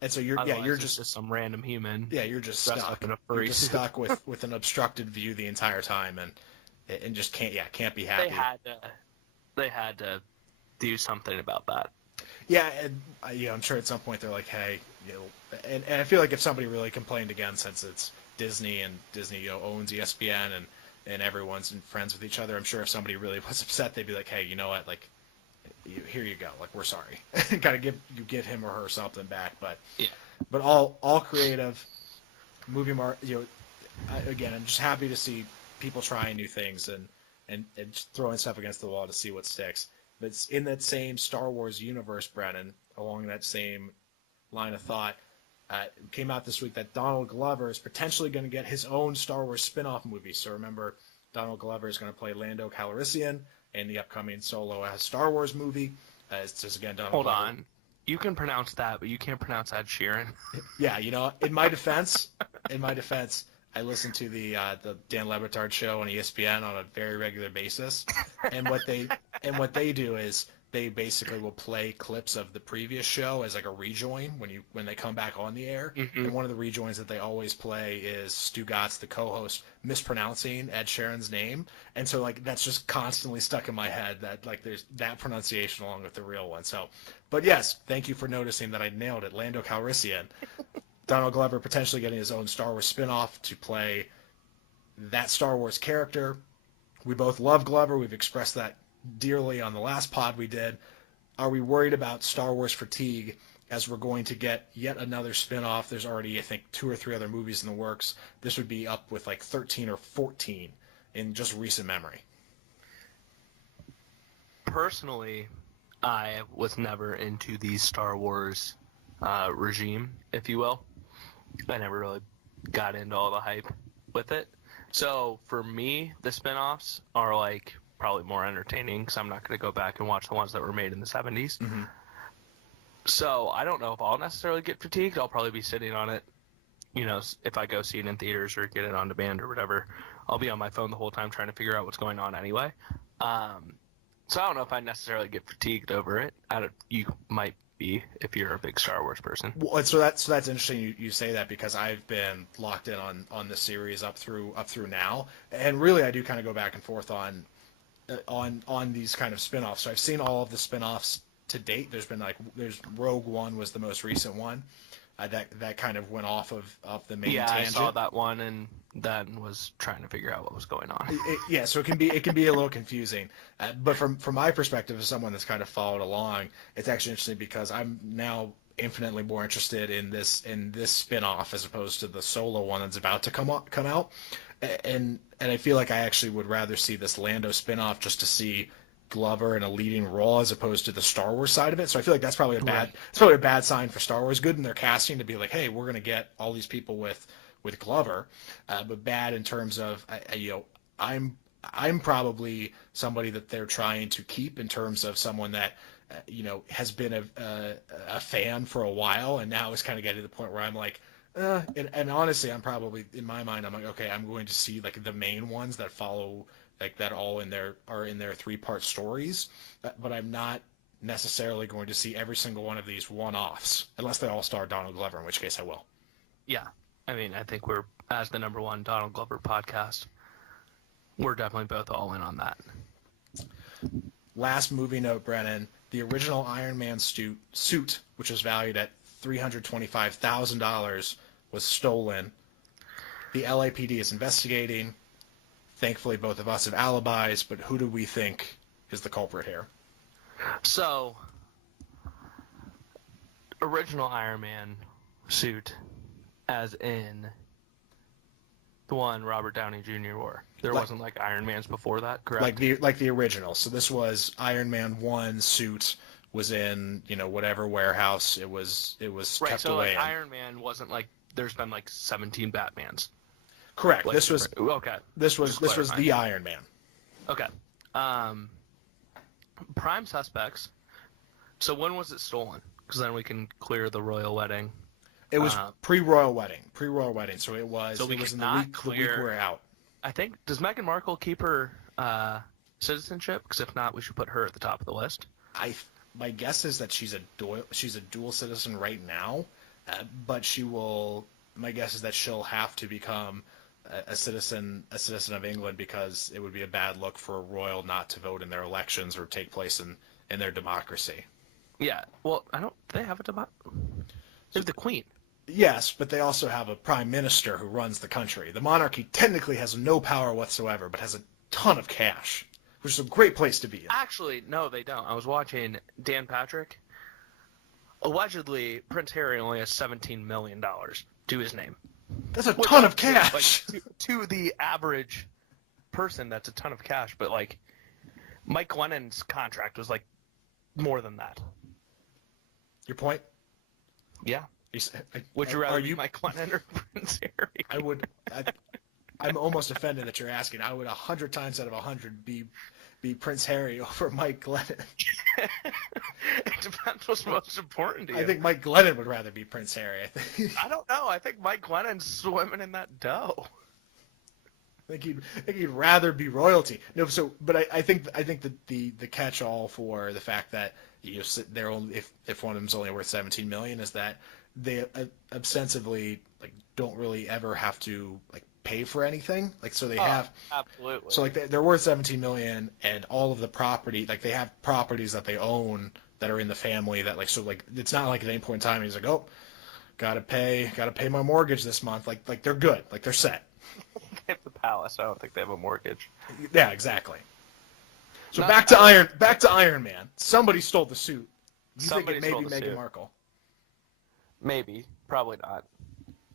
And so you're Otherwise, you're it's just some random human. you're just dressed stuck. up in a You're furry just suit. stuck with an obstructed view the entire time, and just can't be happy. They had to do something about that. Yeah, and I'm sure at some point they're like, hey, and I feel like if somebody really complained again, since it's Disney and Disney owns ESPN and everyone's friends with each other, I'm sure if somebody really was upset, they'd be like, hey, you know what, like, here you go, like, we're sorry, kind of give him or her something back, but all creative movie again, I'm just happy to see people trying new things and just throwing stuff against the wall to see what sticks. But it's in that same Star Wars universe, Brennan, along that same line of thought, came out this week that Donald Glover is potentially going to get his own Star Wars spin-off movie. So remember, Donald Glover is going to play Lando Calrissian in the upcoming Solo Star Wars movie. It's just, again, Donald Hold Glover. on. You can pronounce that, but you can't pronounce Ed Sheeran. Yeah, in my defense, I listen to the Dan Le Batard show on ESPN on a very regular basis, and what they do is they basically will play clips of the previous show as like a rejoin when they come back on the air. Mm-hmm. And one of the rejoins that they always play is Stu Gatz, the co-host, mispronouncing Ed Sheeran's name, and so like that's just constantly stuck in my head that like there's that pronunciation along with the real one. So, but yes, thank you for noticing that I nailed it. Lando Calrissian. Donald Glover potentially getting his own Star Wars spin-off to play that Star Wars character. We both love Glover. We've expressed that dearly on the last pod we did. Are we worried about Star Wars fatigue as we're going to get yet another spin-off? There's already, I think, 2 or 3 other movies in the works. This would be up with like 13 or 14 in just recent memory. Personally, I was never into the Star Wars regime, if you will. I never really got into all the hype with it. So for me, the spin-offs are like probably more entertaining because I'm not going to go back and watch the ones that were made in the 70s. Mm-hmm. So I don't know if I'll necessarily get fatigued. I'll probably be sitting on it, if I go see it in theaters or get it on demand or whatever. I'll be on my phone the whole time trying to figure out what's going on anyway. So I don't know if I necessarily get fatigued over it. You might be if you're a big Star Wars person. Well, so that's interesting you say that because I've been locked in on the series up through now, and really I do kind of go back and forth on these kind of spin-offs. So I've seen all of the spin-offs to date. There's Rogue One was the most recent one. That kind of went off of the main tangent. I saw that one and then was trying to figure out what was going on. So it can be a little confusing. But from my perspective, as someone that's kind of followed along, it's actually interesting because I'm now infinitely more interested in this spin-off as opposed to the Solo one that's about to come out. And I feel like I actually would rather see this Lando spin-off just to see Glover in a leading role as opposed to the Star Wars side of it. So I feel like that's probably a bad sign for Star Wars. Good in their casting to be like, hey, we're going to get all these people with Glover, but bad in terms of I'm probably somebody that they're trying to keep in terms of someone that has been a fan for a while and now is kind of getting to the point where I'm like, and honestly, I'm probably in my mind I'm like, okay, I'm going to see like the main ones that follow. Like that all are in their 3-part stories, but I'm not necessarily going to see every single one of these one-offs unless they all star Donald Glover, in which case I will. Yeah, I mean, I think we're, as the number one Donald Glover podcast, we're definitely both all in on that. Last movie note, Brennan, the original Iron Man suit, which was valued at $325,000, was stolen. The LAPD is investigating. Thankfully, both of us have alibis, but who do we think is the culprit here? So, original Iron Man suit, as in the one Robert Downey Jr. wore. There wasn't like Iron Man's before that, correct? Like the original. So this was Iron Man 1 suit was in, whatever warehouse it was right, kept so away like in. Iron Man wasn't like there's been like 17 Batmans. Correct. Like, This was the Iron Man. Okay. Prime suspects. So when was it stolen? Because then we can clear the royal wedding. It was pre-royal wedding. So it was. So we it was in cannot the week we're out. I think, does Meghan Markle keep her citizenship? Because if not, we should put her at the top of the list. My guess is that she's a dual citizen right now, but my guess is that she'll have to become a citizen of England, because it would be a bad look for a royal not to vote in their elections or take place in their democracy. Yeah. Well, they have a democracy. They have the Queen. Yes, but they also have a prime minister who runs the country. The monarchy technically has no power whatsoever, but has a ton of cash, which is a great place to be in. Actually, no, they don't. I was watching Dan Patrick. Allegedly, Prince Harry only has $17 million to his name. That's a ton of cash. Like, to the average person, that's a ton of cash. But, like, Mike Glennon's contract was, like, more than that. Your point? Yeah. Would you rather be Mike Glennon or Prince Harry? I'm almost offended that you're asking. I would 100 times out of 100 be Prince Harry over Mike Glennon. It depends what's most important to you. I think Mike Glennon would rather be Prince Harry. I don't know. I think Mike Glennon's swimming in that dough. I think he'd rather be royalty. No, but I think that the catch-all for the fact that they're only if one of them's only worth $17 million is that they ostensibly don't really ever have to pay for anything. So they have absolutely. So they're worth $17 million, and all of the property, they have properties that they own that are in the family that it's not like at any point in time he's like, oh, gotta pay my mortgage this month. They're good. They're set. They have the palace. I don't think they have a mortgage. Yeah, exactly. So back to Iron Man. Somebody stole the suit. You think it may be Meghan Markle? Maybe. Probably not.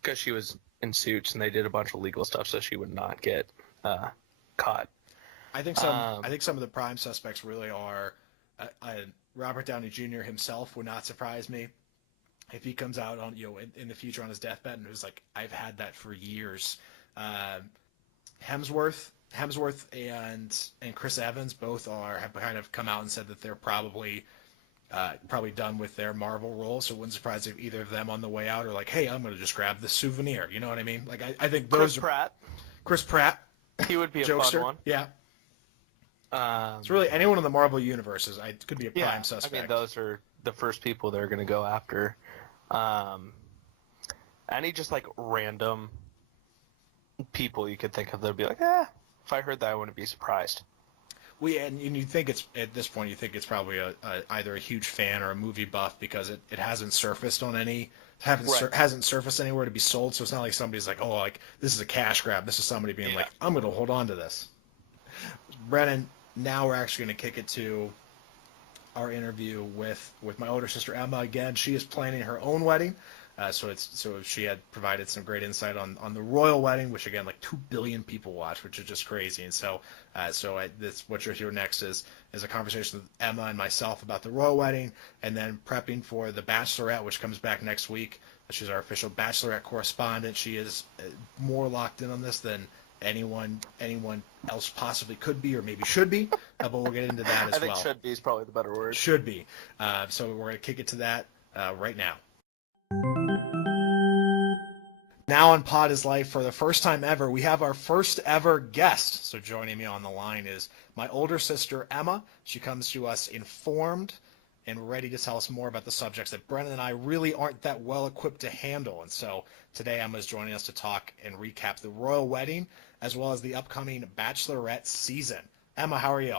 Because she was in suits and they did a bunch of legal stuff, so she would not get caught. I think some of the prime suspects really are. Robert Downey Jr. himself would not surprise me if he comes out on in the future on his deathbed and was like, I've had that for years. Hemsworth and Chris Evans both have kind of come out and said that they're probably done with their Marvel role, so it wouldn't surprise if either of them on the way out are like, hey, I'm going to just grab this souvenir. You know what I mean? I think those Chris Pratt. He would be a jokester. fun one. Yeah. It's really anyone in the Marvel universe could be a prime suspect. I mean, those are the first people they're going to go after. Any just random people you could think of, they'd be like, if I heard that, I wouldn't be surprised. And you think it's at this point, you think it's probably either a huge fan or a movie buff, because it hasn't surfaced hasn't surfaced anywhere to be sold. So it's not like somebody's like, oh, this is a cash grab. This is somebody being like, I'm going to hold on to this. Brennan, now we're actually going to kick it to our interview with my older sister Emma. Again, she is planning her own wedding. So she had provided some great insight on the royal wedding, which again 2 billion people watch, which is just crazy. And so what you'll hear next is a conversation with Emma and myself about the royal wedding, and then prepping for the Bachelorette, which comes back next week. She's our official Bachelorette correspondent. She is more locked in on this than anyone else possibly could be or maybe should be. But we'll get into that as well. I think should be is probably the better word. Should be. So we're going to kick it to that right now. Now on Pod is Life, for the first time ever, we have our first ever guest. So joining me on the line is my older sister, Emma. She comes to us informed and ready to tell us more about the subjects that Brennan and I really aren't that well equipped to handle. And so today Emma is joining us to talk and recap the royal wedding, as well as the upcoming Bachelorette season. Emma, how are you?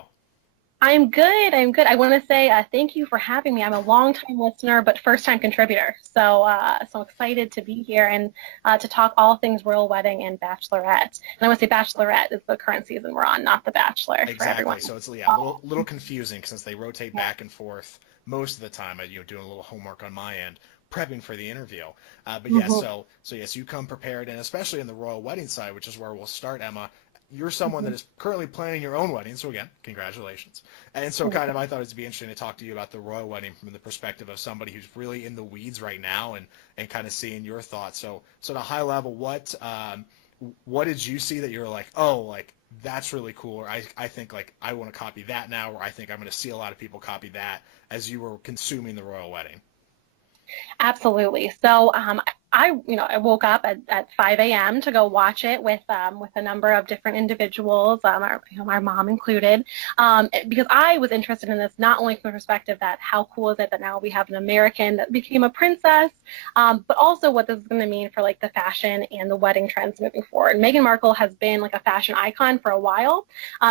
I'm good. I want to say thank you for having me. I'm a long-time listener, but first-time contributor. So I'm excited to be here and to talk all things royal wedding and Bachelorette. And I want to say Bachelorette is the current season we're on, not the Bachelor. Exactly. For everyone. So it's a little confusing since they rotate back and forth most of the time. Doing a little homework on my end, prepping for the interview. But yes, so yes, you come prepared, and especially in the royal wedding side, which is where we'll start, Emma. You're someone that is currently planning your own wedding, so again, congratulations. And so I thought it'd be interesting to talk to you about the royal wedding from the perspective of somebody who's really in the weeds right now and kind of seeing your thoughts. So at a high level, what did you see that you're like, that's really cool, or I think I want to copy that now, or I think I'm going to see a lot of people copy that as you were consuming the royal wedding? Absolutely. So I woke up at 5 a.m. to go watch it with a number of different individuals, our mom included, because I was interested in this not only from the perspective that how cool is it that now we have an American that became a princess, but also what this is going to mean for like the fashion and the wedding trends moving forward. Meghan Markle has been like a fashion icon for a while,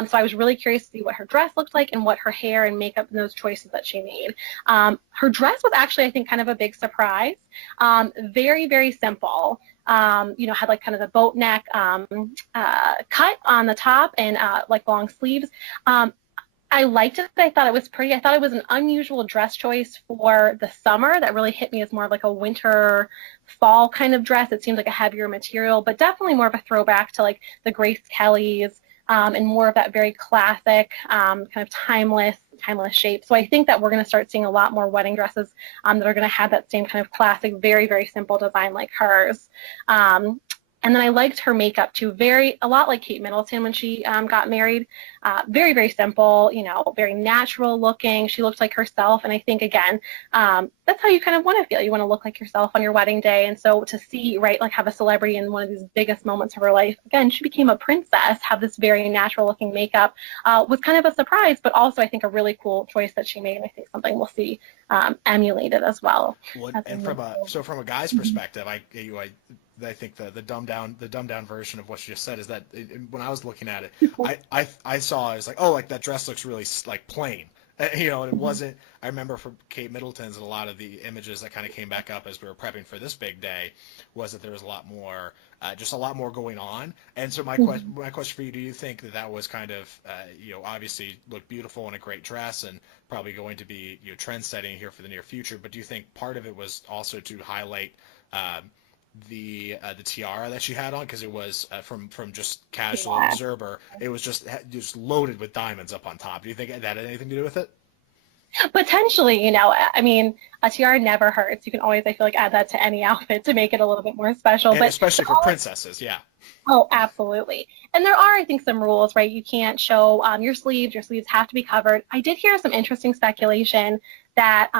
so I was really curious to see what her dress looked like and what her hair and makeup and those choices that she made. Her dress was actually, I think, kind of a big surprise. Very, very simple. Had like kind of the boat neck cut on the top and like long sleeves. I liked it. I thought it was pretty. I thought it was an unusual dress choice for the summer that really hit me as more of like a winter, fall kind of dress. It seemed like a heavier material, but definitely more of a throwback to like the Grace Kellys and more of that very classic kind of timeless shape. So I think that we're going to start seeing a lot more wedding dresses that are going to have that same kind of classic, very, very simple design like hers. And then I liked her makeup too, a lot like Kate Middleton when she got married. Very, very simple, very natural looking. She looked like herself. And I think, again, that's how you kind of want to feel. You want to look like yourself on your wedding day. And so to see, right, like have a celebrity in one of these biggest moments of her life, again, she became a princess, have this very natural looking makeup, was kind of a surprise, but also I think a really cool choice that she made. And I think something we'll see emulated as well. And from a guy's perspective, I think the dumbed down version of what she just said is that when I was looking at it, I saw, I was like, oh, like that dress looks really like plain, and it wasn't. I remember from Kate Middleton's and a lot of the images that kind of came back up as we were prepping for this big day was that there was a lot more, just a lot more going on. And so my question for you: do you think that was kind of, obviously looked beautiful in a great dress and probably going to be trend setting here for the near future? But do you think part of it was also to highlight the tiara that she had on, because it was from just casual observer, it was just loaded with diamonds up on top. Do you think that had anything to do with it? Potentially, I mean, a tiara never hurts. You can always, I feel like, add that to any outfit to make it a little bit more special. And but especially for princesses, yeah. Oh, absolutely. And there are, I think, some rules, right? You can't show your sleeves. Your sleeves have to be covered. I did hear some interesting speculation that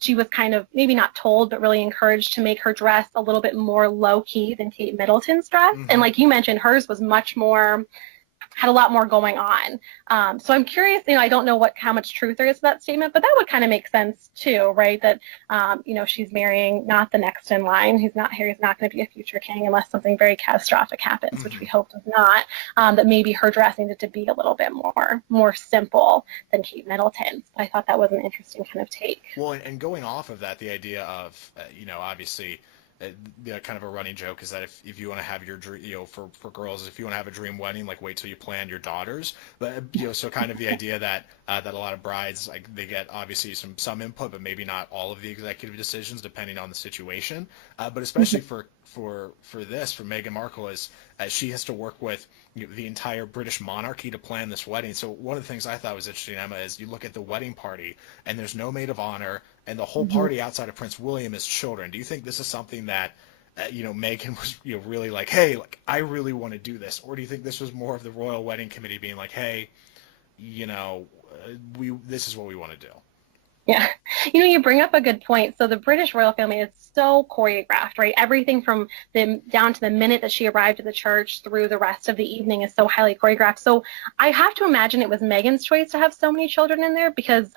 she was kind of maybe not told, but really encouraged to make her dress a little bit more low-key than Kate Middleton's dress. Mm-hmm. And like you mentioned, hers was much more, had a lot more going on. So I'm curious, I don't know how much truth there is to that statement, but that would kind of make sense too, right? That, she's marrying not the next in line. Harry's not going to be a future king unless something very catastrophic happens, which we hope does not. That maybe her dress needed to be a little bit more simple than Kate Middleton's. I thought that was an interesting kind of take. Well, and going off of that, the idea of, obviously, kind of a running joke is that if you want to have your dream, for girls, if you want to have a dream wedding, like wait till you plan your daughter's. But so kind of the idea that a lot of brides, like, they get obviously some input, but maybe not all of the executive decisions depending on the situation. But especially for Meghan Markle, is she has to work with the entire British monarchy to plan this wedding. So one of the things I thought was interesting, Emma, is you look at the wedding party and there's no maid of honor, and the whole party outside of Prince William is children. Do you think this is something that Meghan was really like, hey, like, I really want to do this, or do you think this was more of the royal wedding committee being like, hey, this is what we want to do? Yeah. You bring up a good point. So the British royal family is so choreographed, right? Everything from down to the minute that she arrived at the church through the rest of the evening is so highly choreographed. So I have to imagine it was Meghan's choice to have so many children in there, because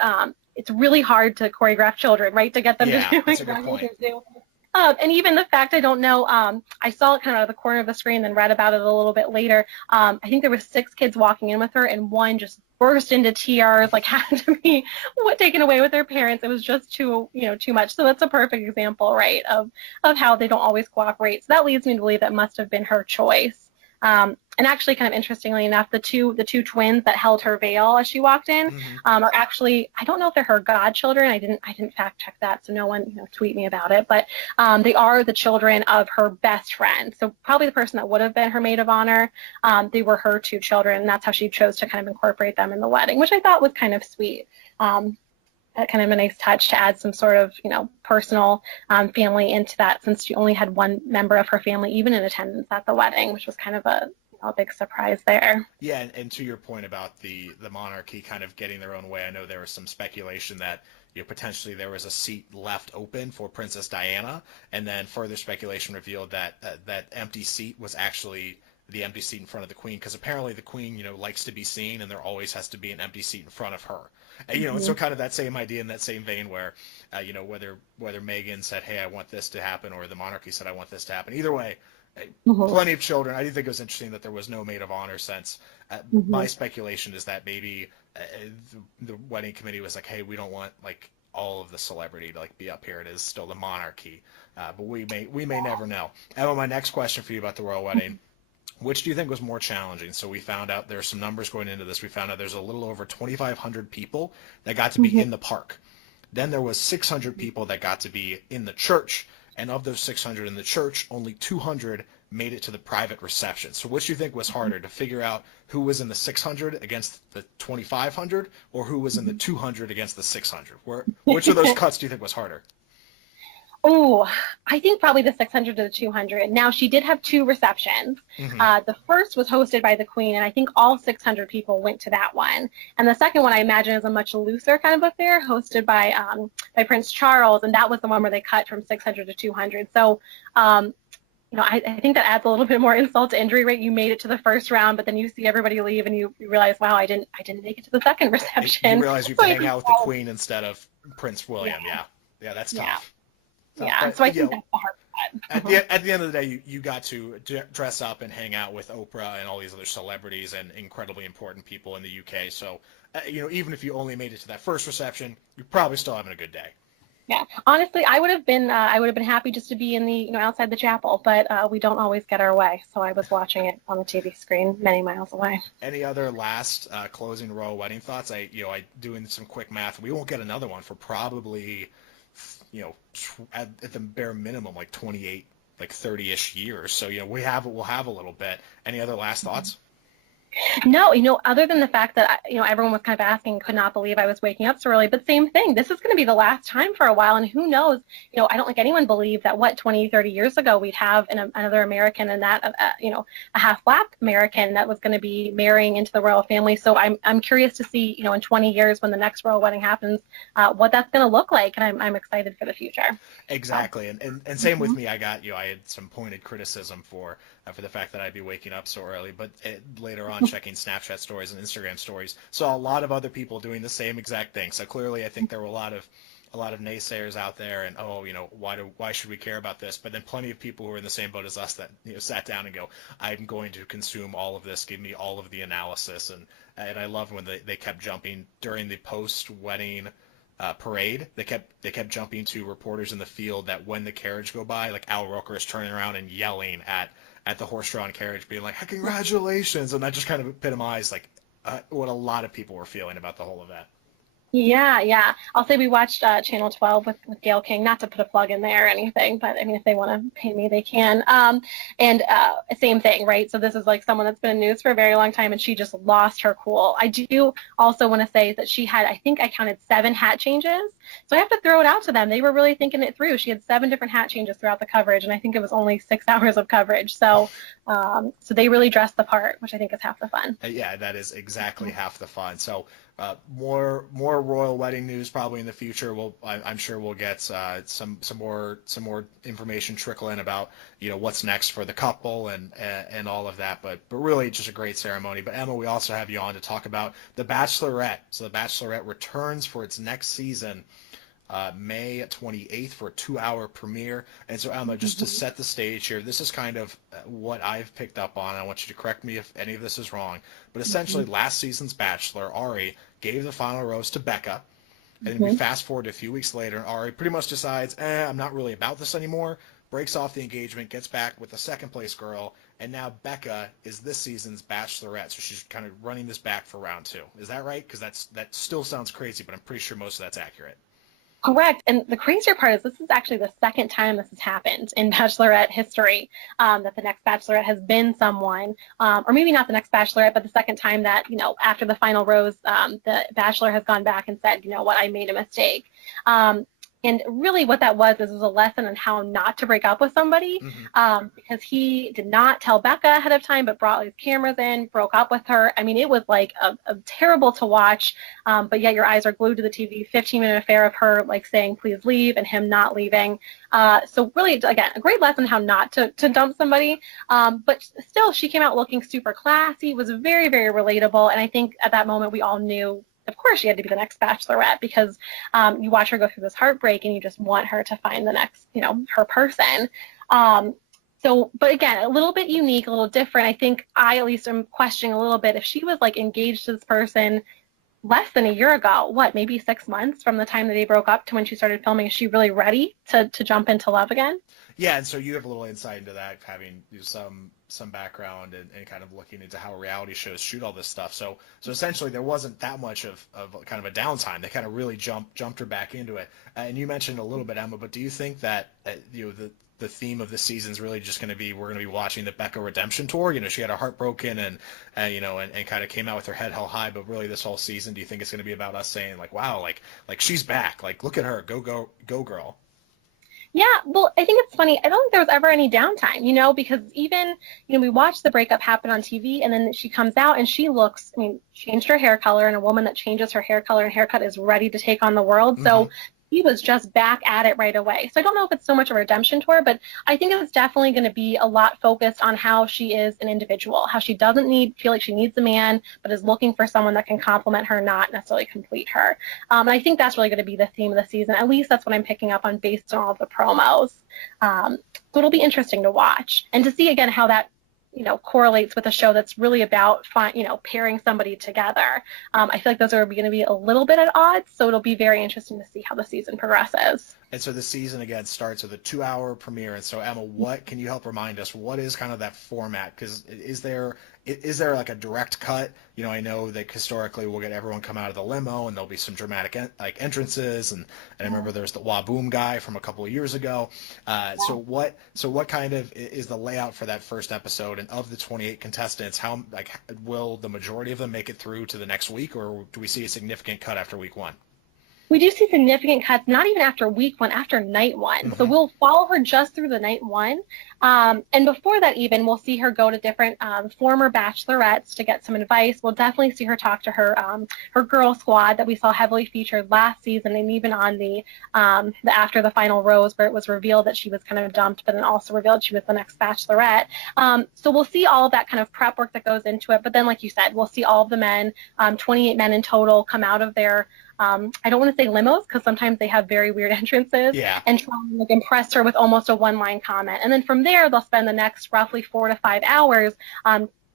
it's really hard to choreograph children, right? To get them to do exactly what they do. And even the fact, I don't know, I saw it kind of out of the corner of the screen, then read about it a little bit later. I think there were 6 kids walking in with her, and one just burst into tears, like had to be taken away with their parents. It was just too much. So that's a perfect example, right, of how they don't always cooperate. So that leads me to believe that must have been her choice. And actually, kind of interestingly enough, the two twins that held her veil as she walked in are actually, I don't know if they're her godchildren. I didn't fact check that, so no one tweet me about it. But they are the children of her best friend. So probably the person that would have been her maid of honor. They were her 2 children, and that's how she chose to kind of incorporate them in the wedding, which I thought was kind of sweet. Kind of a nice touch to add some sort of, personal family into that, since she only had one member of her family even in attendance at the wedding, which was kind of a a big surprise there. Yeah, and to your point about the monarchy kind of getting their own way, I know there was some speculation that potentially there was a seat left open for Princess Diana, and then further speculation revealed that that empty seat was actually the empty seat in front of the Queen, because apparently the Queen likes to be seen, and there always has to be an empty seat in front of her. And, and so kind of that same idea in that same vein where whether Meghan said, hey, I want this to happen, or the monarchy said, I want this to happen. Either way, plenty of children. I do think it was interesting that there was no maid of honor since. My speculation is that maybe the wedding committee was like, hey, we don't want like all of the celebrity to like be up here. It is still the monarchy, but we may never know. Emma, my next question for you about the royal wedding. Which do you think was more challenging? So we found out there's some numbers going into this. We found out there's a little over 2,500 people that got to be in the park. Then there was 600 people that got to be in the church. And of those 600 in the church, only 200 made it to the private reception. So which do you think was harder, to figure out who was in the 600 against the 2,500, or who was in the 200 against the 600? Which of those cuts do you think was harder? Oh, I think probably the 600 to the 200. Now, she did have 2 receptions. The first was hosted by the Queen, and I think all 600 people went to that one. And the second one, I imagine, is a much looser kind of affair, hosted by Prince Charles, and that was the one where they cut from 600 to 200. So, I think that adds a little bit more insult to injury, right? You made it to the first round, but then you see everybody leave, and you realize, wow, I didn't make it to the second reception. You realize you have to hang out with the Queen instead of Prince William. Yeah, that's tough. Yeah, so I think that's the hard part. At the end of the day, you got to dress up and hang out with Oprah and all these other celebrities and incredibly important people in the UK. So, even if you only made it to that first reception, you're probably still having a good day. Yeah, honestly, I would have been happy just to be in the outside the chapel, but we don't always get our way. So I was watching it on the TV screen many miles away. Any other last closing royal wedding thoughts? I doing some quick math. We won't get another one for probably, at the bare minimum, like 28, like 30-ish years. So, we'll have a little bit. Any other last thoughts? No, other than the fact that, everyone was kind of asking, could not believe I was waking up so early, but same thing. This is going to be the last time for a while, and who knows, I don't think anyone believed that 20, 30 years ago we'd have another American, and that, a half-Black American that was going to be marrying into the royal family. So I'm curious to see, in 20 years when the next royal wedding happens, what that's going to look like, and I'm excited for the future. Exactly, and same with me. I had some pointed criticism for the fact that I'd be waking up so early, but later on checking Snapchat stories and Instagram stories, saw a lot of other people doing the same exact thing. So clearly, I think there were a lot of naysayers out there, and why should we care about this? But then plenty of people who are in the same boat as us that sat down and go, I'm going to consume all of this, give me all of the analysis, and I love when they kept jumping during the post-wedding parade. They kept jumping to reporters in the field that when the carriage go by, like Al Roker is turning around and yelling at the horse-drawn carriage, being like, congratulations, and that just kind of epitomized like what a lot of people were feeling about the whole event. Yeah. I'll say we watched Channel 12 with Gayle King, not to put a plug in there or anything, but I mean, if they want to pay me, they can. And same thing, right? So this is like someone that's been in news for a very long time, and she just lost her cool. I do also want to say that she had, I think I counted 7 hat changes. So I have to throw it out to them. They were really thinking it through. She had 7 different hat changes throughout the coverage, and I think it was only 6 hours of coverage. So so they really dressed the part, which I think is half the fun. Yeah, that is exactly half the fun. So more royal wedding news probably in the future. I'm sure we'll get some more information trickle in about what's next for the couple and all of that. But really just a great ceremony. But Emma, we also have you on to talk about the Bachelorette. So the Bachelorette returns for its next season. May 28th for a 2-hour premiere. And so, Emma, just to set the stage here, this is kind of what I've picked up on. I want you to correct me if any of this is wrong. But essentially, last season's Bachelor, Ari, gave the final rose to Becca. And then we fast forward a few weeks later, and Ari pretty much decides, I'm not really about this anymore, breaks off the engagement, gets back with the second-place girl, and now Becca is this season's Bachelorette. So she's kind of running this back for round 2. Is that right? Because that still sounds crazy, but I'm pretty sure most of that's accurate. Correct. And the crazier part is this is actually the second time this has happened in Bachelorette history, that the next Bachelorette has been someone, or maybe not the next Bachelorette, but the second time that, after the final rose, the Bachelor has gone back and said, you know what, I made a mistake. And really what that was is a lesson on how not to break up with somebody, because he did not tell Becca ahead of time, but brought these cameras in, broke up with her. I mean, it was like a terrible to watch, but yet your eyes are glued to the TV, 15-minute affair of her like saying, please leave, and him not leaving. So really, again, a great lesson how not to dump somebody. But still, she came out looking super classy, was very, very relatable. And I think at that moment, we all knew, of course, she had to be the next Bachelorette, because you watch her go through this heartbreak and you just want her to find the next, her person. But again, a little bit unique, a little different. I think I at least am questioning a little bit if she was like engaged to this person less than a year ago, maybe 6 months from the time that they broke up to when she started filming. Is she really ready to jump into love again? Yeah, and so you have a little insight into that, having some background and kind of looking into how reality shows shoot all this stuff. So essentially, there wasn't that much of kind of a downtime. They kind of really jumped her back into it. And you mentioned a little bit, Emma, but do you think that the theme of the season is really just going to be, we're going to be watching the Becca redemption tour? She had her heart broken and kind of came out with her head held high, but really this whole season, do you think it's going to be about us saying like, wow, like she's back, like look at her, go girl? Yeah, well, I think it's funny. I don't think there was ever any downtime, because even, we watched the breakup happen on TV, and then she comes out and she looks, changed her hair color, and a woman that changes her hair color and haircut is ready to take on the world. So he was just back at it right away. So I don't know if it's so much a redemption tour, but I think it's definitely going to be a lot focused on how she is an individual, how she doesn't feel like she needs a man, but is looking for someone that can complement her, not necessarily complete her. And I think that's really going to be the theme of the season. At least that's what I'm picking up on based on all of the promos. So it'll be interesting to watch and to see again how that correlates with a show that's really about pairing somebody together. I feel like those are going to be a little bit at odds, so it'll be very interesting to see how the season progresses. And so the season again starts with a 2-hour premiere. And so Emma, what can you help remind us? What is kind of that format? Because is there like a direct cut? I know that historically we'll get everyone come out of the limo and there'll be some dramatic entrances. And I remember there's the Waboom guy from a couple of years ago. So what kind of is the layout for that first episode? And of the 28 contestants, how will the majority of them make it through to the next week, or do we see a significant cut after week one? We do see significant cuts, not even after week one, after night one. So we'll follow her just through the night one. And before that even, we'll see her go to different former bachelorettes to get some advice. We'll definitely see her talk to her girl squad that we saw heavily featured last season, and even on the after the final rose, where it was revealed that she was kind of dumped, but then also revealed she was the next bachelorette. So we'll see all of that kind of prep work that goes into it. But then, like you said, we'll see all of the men, 28 men in total, come out of their I don't want to say limos, because sometimes they have very weird entrances, and try and impress her with almost a one-line comment. And then from there, they'll spend the next roughly 4 to 5 hours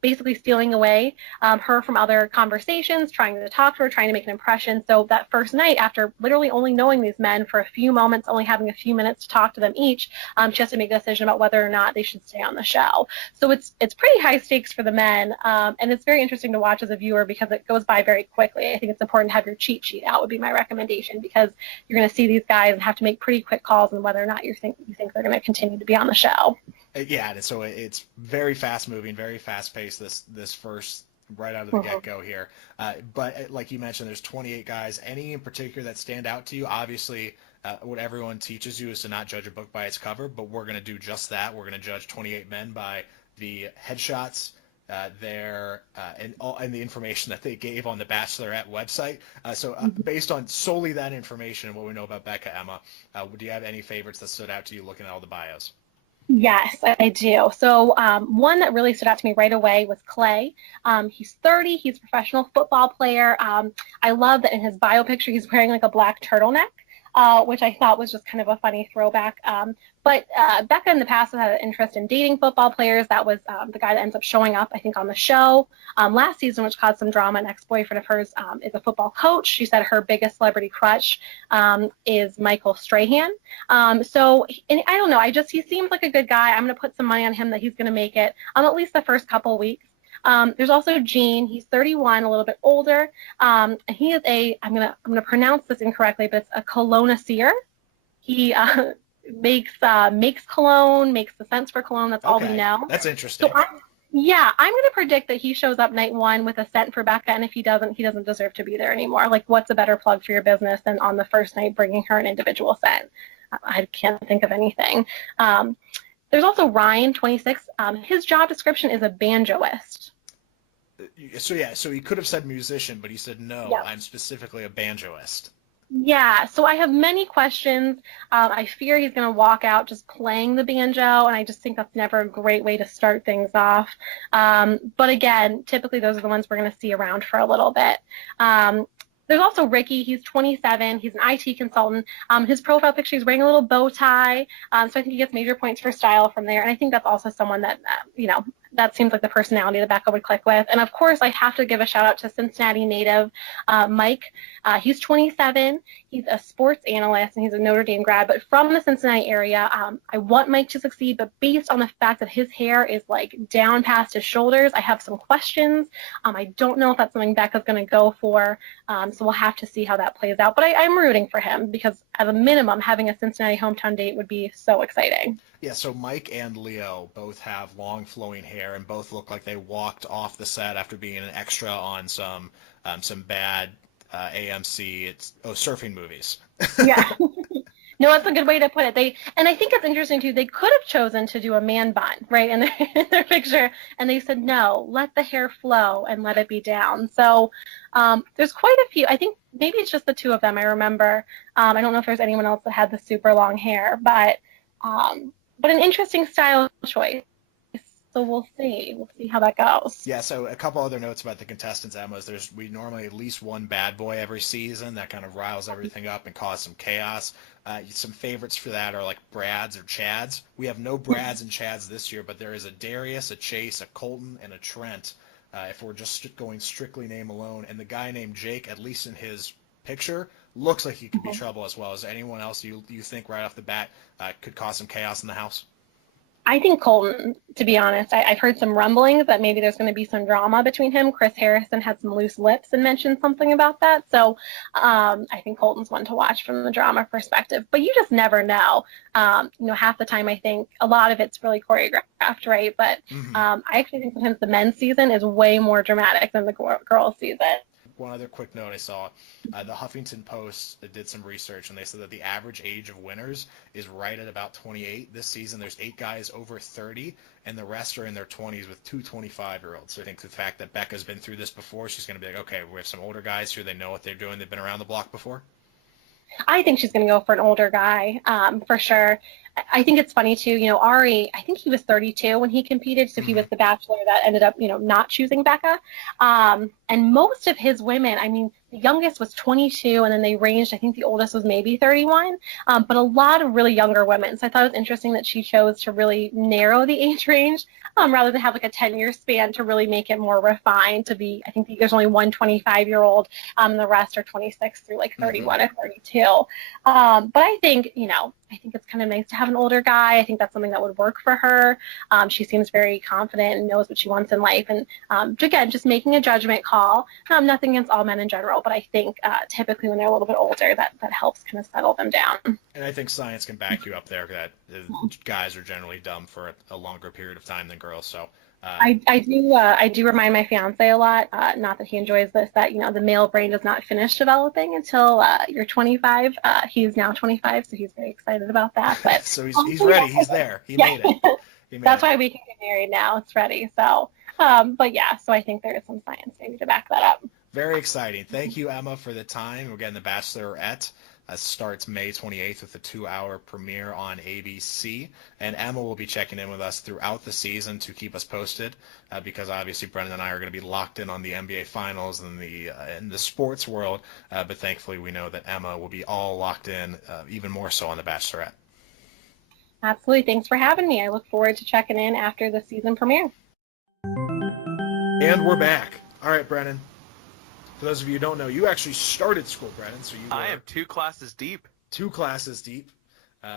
basically stealing away her from other conversations, trying to talk to her, trying to make an impression. So that first night, after literally only knowing these men for a few moments, only having a few minutes to talk to them each, she has to make a decision about whether or not they should stay on the show. So it's pretty high stakes for the men, and it's very interesting to watch as a viewer because it goes by very quickly. I think it's important to have your cheat sheet out, would be my recommendation, because you're going to see these guys and have to make pretty quick calls on whether or not you think they're going to continue to be on the show. Yeah, and so it's very fast moving, very fast paced. This first right out of the get-go here. But like you mentioned, there's 28 guys. Any in particular that stand out to you? Obviously, what everyone teaches you is to not judge a book by its cover, but we're going to do just that. We're going to judge 28 men by the headshots, and the information that they gave on the Bachelorette website. Based on solely that information and what we know about Becca, Emma, do you have any favorites that stood out to you looking at all the bios? Yes, I do. So one that really stood out to me right away was Clay. He's 30. He's a professional football player. I love that in his bio picture he's wearing like a black turtleneck, which I thought was just kind of a funny throwback. But Becca in the past has had an interest in dating football players. That was the guy that ends up showing up, I think, on the show last season, which caused some drama. An ex-boyfriend of hers is a football coach. She said her biggest celebrity crush is Michael Strahan. And I don't know. He seems like a good guy. I'm going to put some money on him that he's going to make it at least the first couple weeks. There's also Gene. He's 31, a little bit older. And he is I'm gonna pronounce this incorrectly, but it's a cologne-seer. He makes cologne, makes the scents for cologne. That's all we know. That's interesting. Yeah, I'm going to predict that he shows up night one with a scent for Becca, and if he doesn't deserve to be there anymore. Like, what's a better plug for your business than on the first night bringing her an individual scent? I can't think of anything. There's also Ryan, 26. His job description is a banjoist. So he could have said musician, but he said no. Yeah. I'm specifically a banjoist. Yeah, so I have many questions. I fear he's going to walk out just playing the banjo, and I just think that's never a great way to start things off. But again, typically those are the ones we're going to see around for a little bit. There's also Ricky. He's 27. He's an IT consultant. His profile picture, he's wearing a little bow tie. So I think he gets major points for style from there. And I think that's also someone that, that seems like the personality that Becca would click with. And of course, I have to give a shout out to Cincinnati native Mike. He's 27. He's a sports analyst and he's a Notre Dame grad, but from the Cincinnati area. I want Mike to succeed, but based on the fact that his hair is like down past his shoulders, I have some questions. I don't know if that's something Becca's going to go for. So we'll have to see how that plays out. But I'm rooting for him because at a minimum, having a Cincinnati hometown date would be so exciting. Yeah, so Mike and Leo both have long flowing hair and both look like they walked off the set after being an extra on some bad AMC surfing movies. Yeah. No, that's a good way to put it. And I think it's interesting too. They could have chosen to do a man bun, right, in their picture, and they said no, let the hair flow and let it be down. So there's quite a few. I think maybe it's just the two of them. I remember. I don't know if there's anyone else that had the super long hair, but an interesting style choice. So we'll see. We'll see how that goes. Yeah, so a couple other notes about the contestants, Emma, is we normally at least one bad boy every season that kind of riles everything up and causes some chaos. Some favorites for that are like Brads or Chads. We have no Brads and Chads this year, but there is a Darius, a Chase, a Colton, and a Trent, if we're just going strictly name alone. And the guy named Jake, at least in his picture, looks like he could be trouble as well. Is there anyone else you think right off the bat could cause some chaos in the house? I think Colton, to be honest. I've heard some rumblings that maybe there's going to be some drama between him. Chris Harrison had some loose lips and mentioned something about that. So I think Colton's one to watch from the drama perspective. But you just never know. Half the time I think a lot of it's really choreographed, right? But I actually think sometimes the men's season is way more dramatic than the girls' season. One other quick note I saw, the Huffington Post did some research, and they said that the average age of winners is right at about 28. This season, there's 8 guys over 30, and the rest are in their 20s with 2 25-year-olds. So I think the fact that Becca's been through this before, she's going to be like, okay, we have some older guys here. They know what they're doing. They've been around the block before. I think she's going to go for an older guy, for sure. I think it's funny too, Ari, I think he was 32 when he competed, so he was the bachelor that ended up, not choosing Becca. And most of his women, I mean, the youngest was 22, and then they ranged, I think the oldest was maybe 31, but a lot of really younger women. So I thought it was interesting that she chose to really narrow the age range rather than have like a 10-year span to really make it more refined to be, I think there's only one 25-year-old, and the rest are 26 through like 31 or 32. But I think, I think it's kind of nice to have an older guy. I think that's something that would work for her. She seems very confident and knows what she wants in life. And again, just making a judgment call. Nothing against all men in general, but I think typically when they're a little bit older, that helps kind of settle them down. And I think science can back you up there that guys are generally dumb for a longer period of time than girls. So I do remind my fiance a lot, not that he enjoys this, that the male brain does not finish developing until you're 25. He's now 25, so he's very excited about that. But so he's ready. He's there. He made it. That's why we can get married now. It's ready. So, but yeah, so I think there is some science maybe to back that up. Very exciting. Thank you, Emma, for the time. Again, The Bachelorette starts May 28th with a 2-hour premiere on ABC. And Emma will be checking in with us throughout the season to keep us posted because obviously Brennan and I are going to be locked in on the NBA Finals and in the sports world. But thankfully, we know that Emma will be all locked in even more so on The Bachelorette. Absolutely. Thanks for having me. I look forward to checking in after the season premiere. And we're back. All right, Brennan. For those of you who don't know, you actually started school, Brennan. So I am 2 classes deep. 2 classes deep,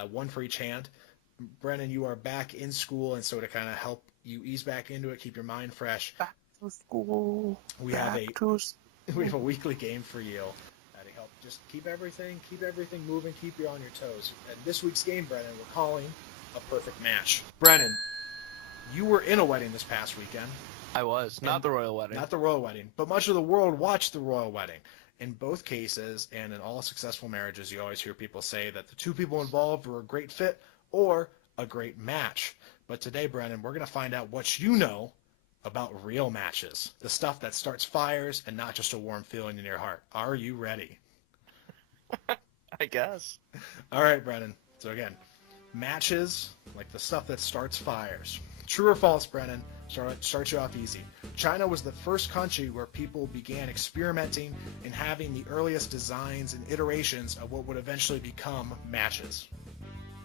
one for each hand. Brennan, you are back in school, and so to kind of help you ease back into it, keep your mind fresh. Back to school. We have a weekly game for you to help just keep everything moving, keep you on your toes. And this week's game, Brennan, we're calling a perfect match. Brennan, You were in a wedding this past weekend. I was. Not the royal wedding. Not the royal wedding, but much of the world watched the royal wedding. In both cases, and in all successful marriages, you always hear people say that the two people involved were a great fit or a great match. But today, Brennan, we're going to find out what you know about real matches, the stuff that starts fires and not just a warm feeling in your heart. Are you ready? I guess. All right, Brennan. So again, matches, like the stuff that starts fires. True or false, Brennan? Start you off easy. China was the first country where people began experimenting and having the earliest designs and iterations of what would eventually become matches.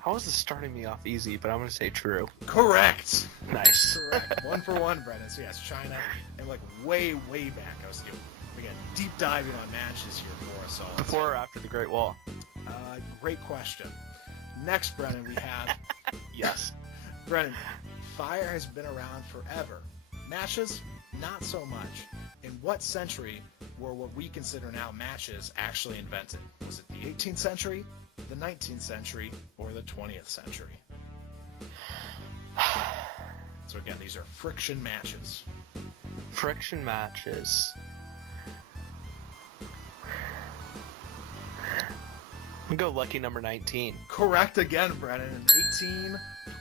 How is this starting me off easy, but I'm going to say true. Correct. Nice. Correct. 1 for 1, Brennan. So yes, China, and like way back, I was doing, again, deep diving on matches here for us all. Before or after the Great Wall? Great question. Next, Brennan, we have... Yes. Brennan, fire has been around forever. Matches, not so much. In what century were what we consider now matches actually invented? Was it the 18th century, the 19th century, or the 20th century? So again, these are friction matches. Friction matches. I'm going to go lucky number 19. Correct again, Brennan. In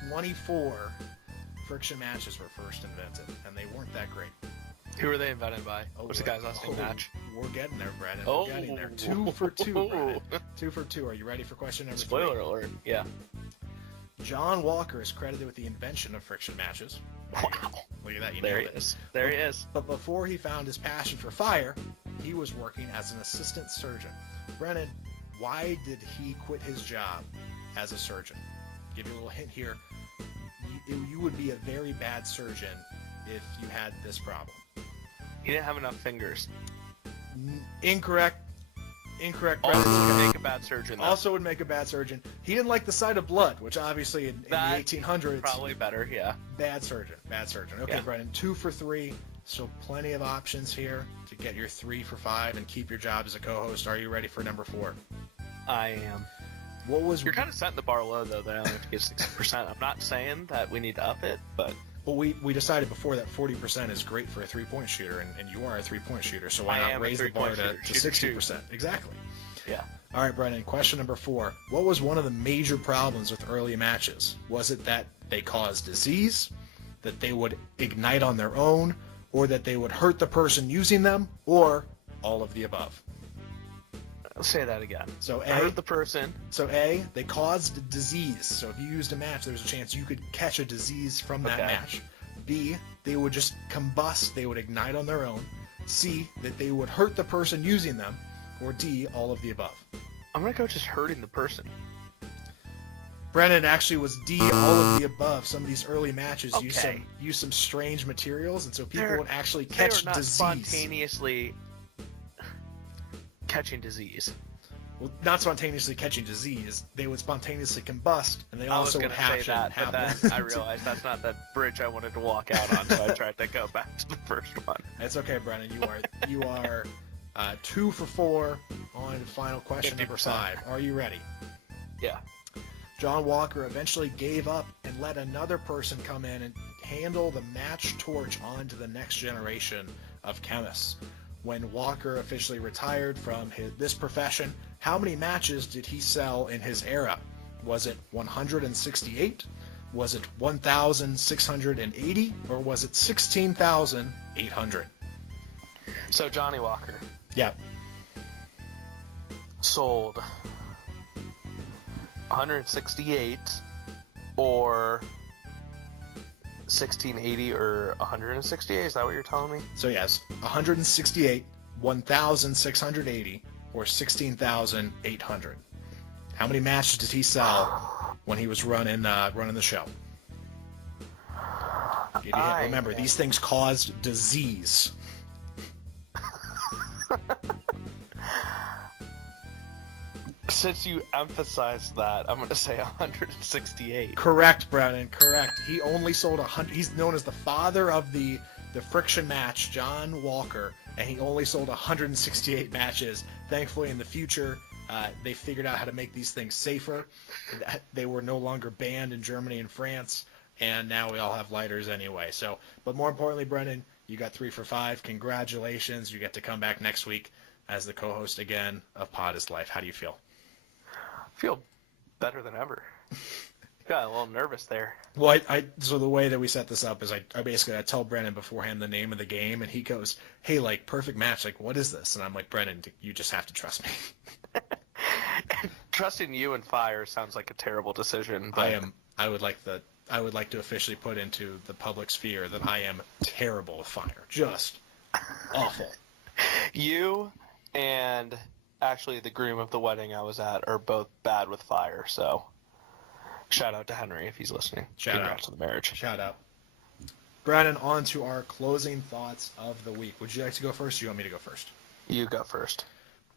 1824, friction matches were first invented, and they weren't that great. Who were they invented by? What's the guy's last name match? We're getting there, Brennan. Oh. We're getting there. 2 for 2, Brennan. 2 for 2. Are you ready for question number 3? Spoiler alert. Yeah. John Walker is credited with the invention of friction matches. Wow. Look at that. You There he nailed it. is. There he is. But before he found his passion for fire, he was working as an assistant surgeon. Brennan, why did he quit his job as a surgeon? Give you a little hint here. You would be a very bad surgeon if you had this problem. He didn't have enough fingers. Incorrect. Incorrect. Also Brennan. would make a bad surgeon, though. Also would make a bad surgeon. He didn't like the sight of blood, which obviously in the That 1800s... Probably better, yeah. Bad surgeon. Bad surgeon. Okay, Yeah. Brennan, 2 for 3. So plenty of options here to get your 3 for 5 and keep your job as a co-host. Are you ready for number 4? I am. What was... You're kind of setting the bar low, though, that I only have to get 60%. I'm not saying that we need to up it, but... Well, we decided before that 40% is great for a three-point shooter, and you are a three-point shooter, so why I not am a raise the bar three-point to shooter. 60%? Exactly. Yeah. All right, Brennan, question number 4. What was one of the major problems with early matches? Was it that they caused disease, that they would ignite on their own, or that they would hurt the person using them, or all of the above? I'll say that again. So Hurt the person. A, they caused disease. So if you used a match, there was a chance you could catch a disease from that Okay. match. B, they would just combust, they would ignite on their own. C, that they would hurt the person using them. Or D, all of the above. I'm going to go just hurting the person. Brennan actually was D, all of the above. Some of these early matches Okay. use some strange materials, and so people They're- would actually They catch are not disease. spontaneously catching disease. Well, not spontaneously catching disease. They would spontaneously combust, and they I was also going would to have say to that, have but then I realized that's not the bridge I wanted to walk out on, so I tried to go back to the first one. It's okay, Brennan. You are 2 for 4 on the final question, number 50%. 5. Are you ready? Yeah. John Walker eventually gave up and let another person come in and handle the match torch on to the next generation of chemists. When Walker officially retired from this profession, how many matches did he sell in his era? Was it 168? Was it 1,680? Or was it 16,800? So Johnny Walker Yeah. sold 168 or 1680 or 168. Is that what you're telling me? So yes, 168, 1,680, or 16,800. How many matches did he sell when he was running the show? Remember, these things caused disease. Since you emphasized that, I'm going to say 168. Correct, Brennan. Correct. He only sold 100. He's known as the father of the friction match, John Walker, and he only sold 168 matches. Thankfully, in the future, they figured out how to make these things safer. They were no longer banned in Germany and France, and now we all have lighters anyway. So, but more importantly, Brennan, you got 3 for 5. Congratulations. You get to come back next week as the co-host again of Pod is Life. How do you feel? I feel better than ever. Got a little nervous there. Well, so the way that we set this up is I tell Brennan beforehand the name of the game, and he goes, hey, like, perfect match, like, what is this? And I'm like, Brennan, you just have to trust me. Trusting you and fire sounds like a terrible decision. But I would like to officially put into the public sphere that I am terrible with fire. Just awful. You and actually the groom of the wedding I was at are both bad with fire, so shout out to Henry if he's listening. Congrats on the marriage. Shout out. Brandon, on to our closing thoughts of the week. Would you like to go first, or do you want me to go first? You go first.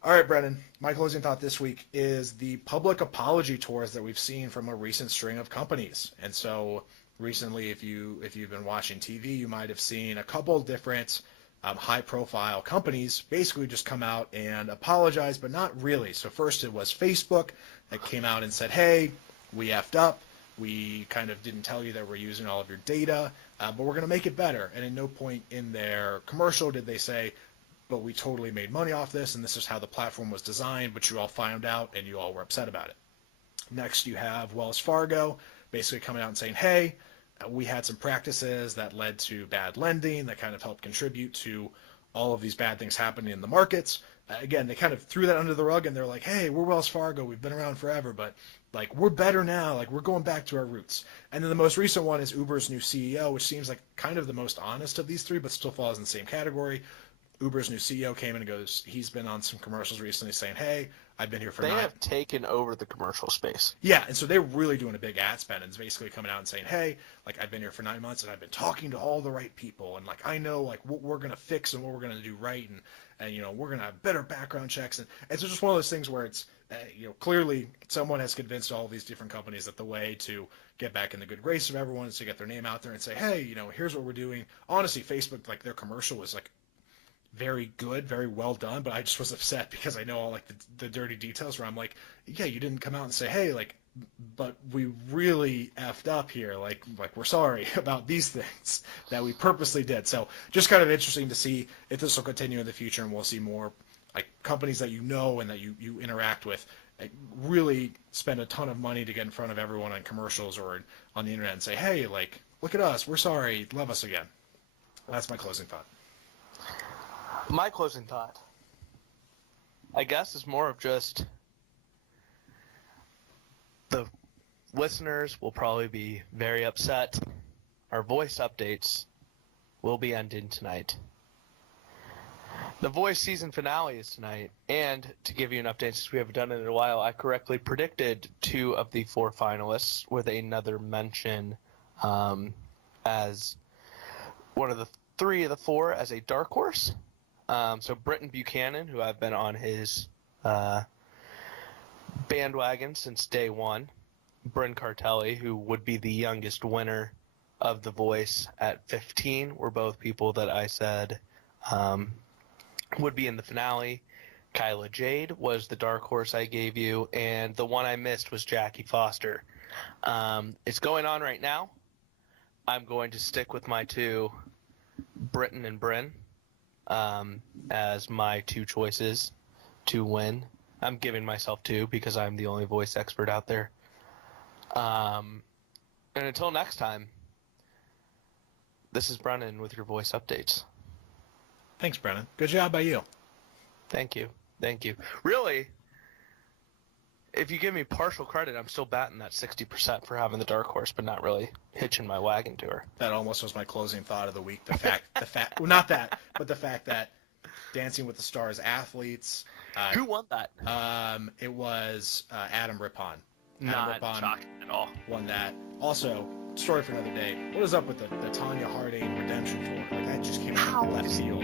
All right, Brennan. My closing thought this week is the public apology tours that we've seen from a recent string of companies. And so recently, if you've been watching TV, you might have seen a couple different high-profile companies basically just come out and apologize, but not really. So first it was Facebook that came out and said, hey, we effed up. We kind of didn't tell you that we're using all of your data, but we're going to make it better. And at no point in their commercial did they say, but we totally made money off this, and this is how the platform was designed, but you all found out, and you all were upset about it. Next, you have Wells Fargo basically coming out and saying, hey, we had some practices that led to bad lending that kind of helped contribute to all of these bad things happening in the markets. Again, they kind of threw that under the rug, and they're like, hey, we're Wells Fargo. We've been around forever, but like we're better now. Like we're going back to our roots. And then the most recent one is Uber's new CEO, which seems like kind of the most honest of these three, but still falls in the same category. Uber's new CEO came in and goes, he's been on some commercials recently saying, hey, I've been here for They have taken over the commercial space. Yeah, and so they're really doing a big ad spend, and it's basically coming out and saying, hey, like I've been here for 9 months and I've been talking to all the right people, and like I know like what we're going to fix and what we're going to do right, and you know, we're going to have better background checks. And it's just one of those things where it's, you know, clearly someone has convinced all these different companies that the way to get back in the good grace of everyone is to get their name out there and say, hey, you know, here's what we're doing. Honestly, Facebook, like their commercial was like very good, very well done, but I just was upset because I know all like the dirty details where I'm like, yeah, you didn't come out and say, hey, like, but we really effed up here, like we're sorry about these things that we purposely did. So just kind of interesting to see if this will continue in the future, and we'll see more like companies that you know and that you interact with really spend a ton of money to get in front of everyone on commercials or on the internet and say, hey, like, look at us, we're sorry, love us again. That's my closing thought. My closing thought, I guess, is more of just the listeners will probably be very upset. Our voice updates will be ending tonight. The voice season finale is tonight, and to give you an update, since we haven't done it in a while, I correctly predicted 2 of the 4 finalists with another mention as one of the 3 of the 4 as a dark horse. So Britton Buchanan, who I've been on his bandwagon since day one. Bryn Cartelli, who would be the youngest winner of The Voice at 15, were both people that I said would be in the finale. Kyla Jade was the dark horse I gave you, and the one I missed was Jackie Foster. It's going on right now. I'm going to stick with my 2, Britton and Bryn, as my 2 choices to win. I'm giving myself 2 because I'm the only voice expert out there. And until next time, this is Brennan with your voice updates. Thanks, Brennan. Good job by you. Thank you. Thank you. Really, if you give me partial credit, I'm still batting that 60% for having the dark horse, but not really hitching my wagon to her. That almost was my closing thought of the week. Well, not that, but the fact that Dancing with the Stars athletes. Who won that? It was Adam Rippon. Not shocking at all. Won that. Also, story for another day. What is up with the Tanya Harding redemption tour? Like that just came out of left field.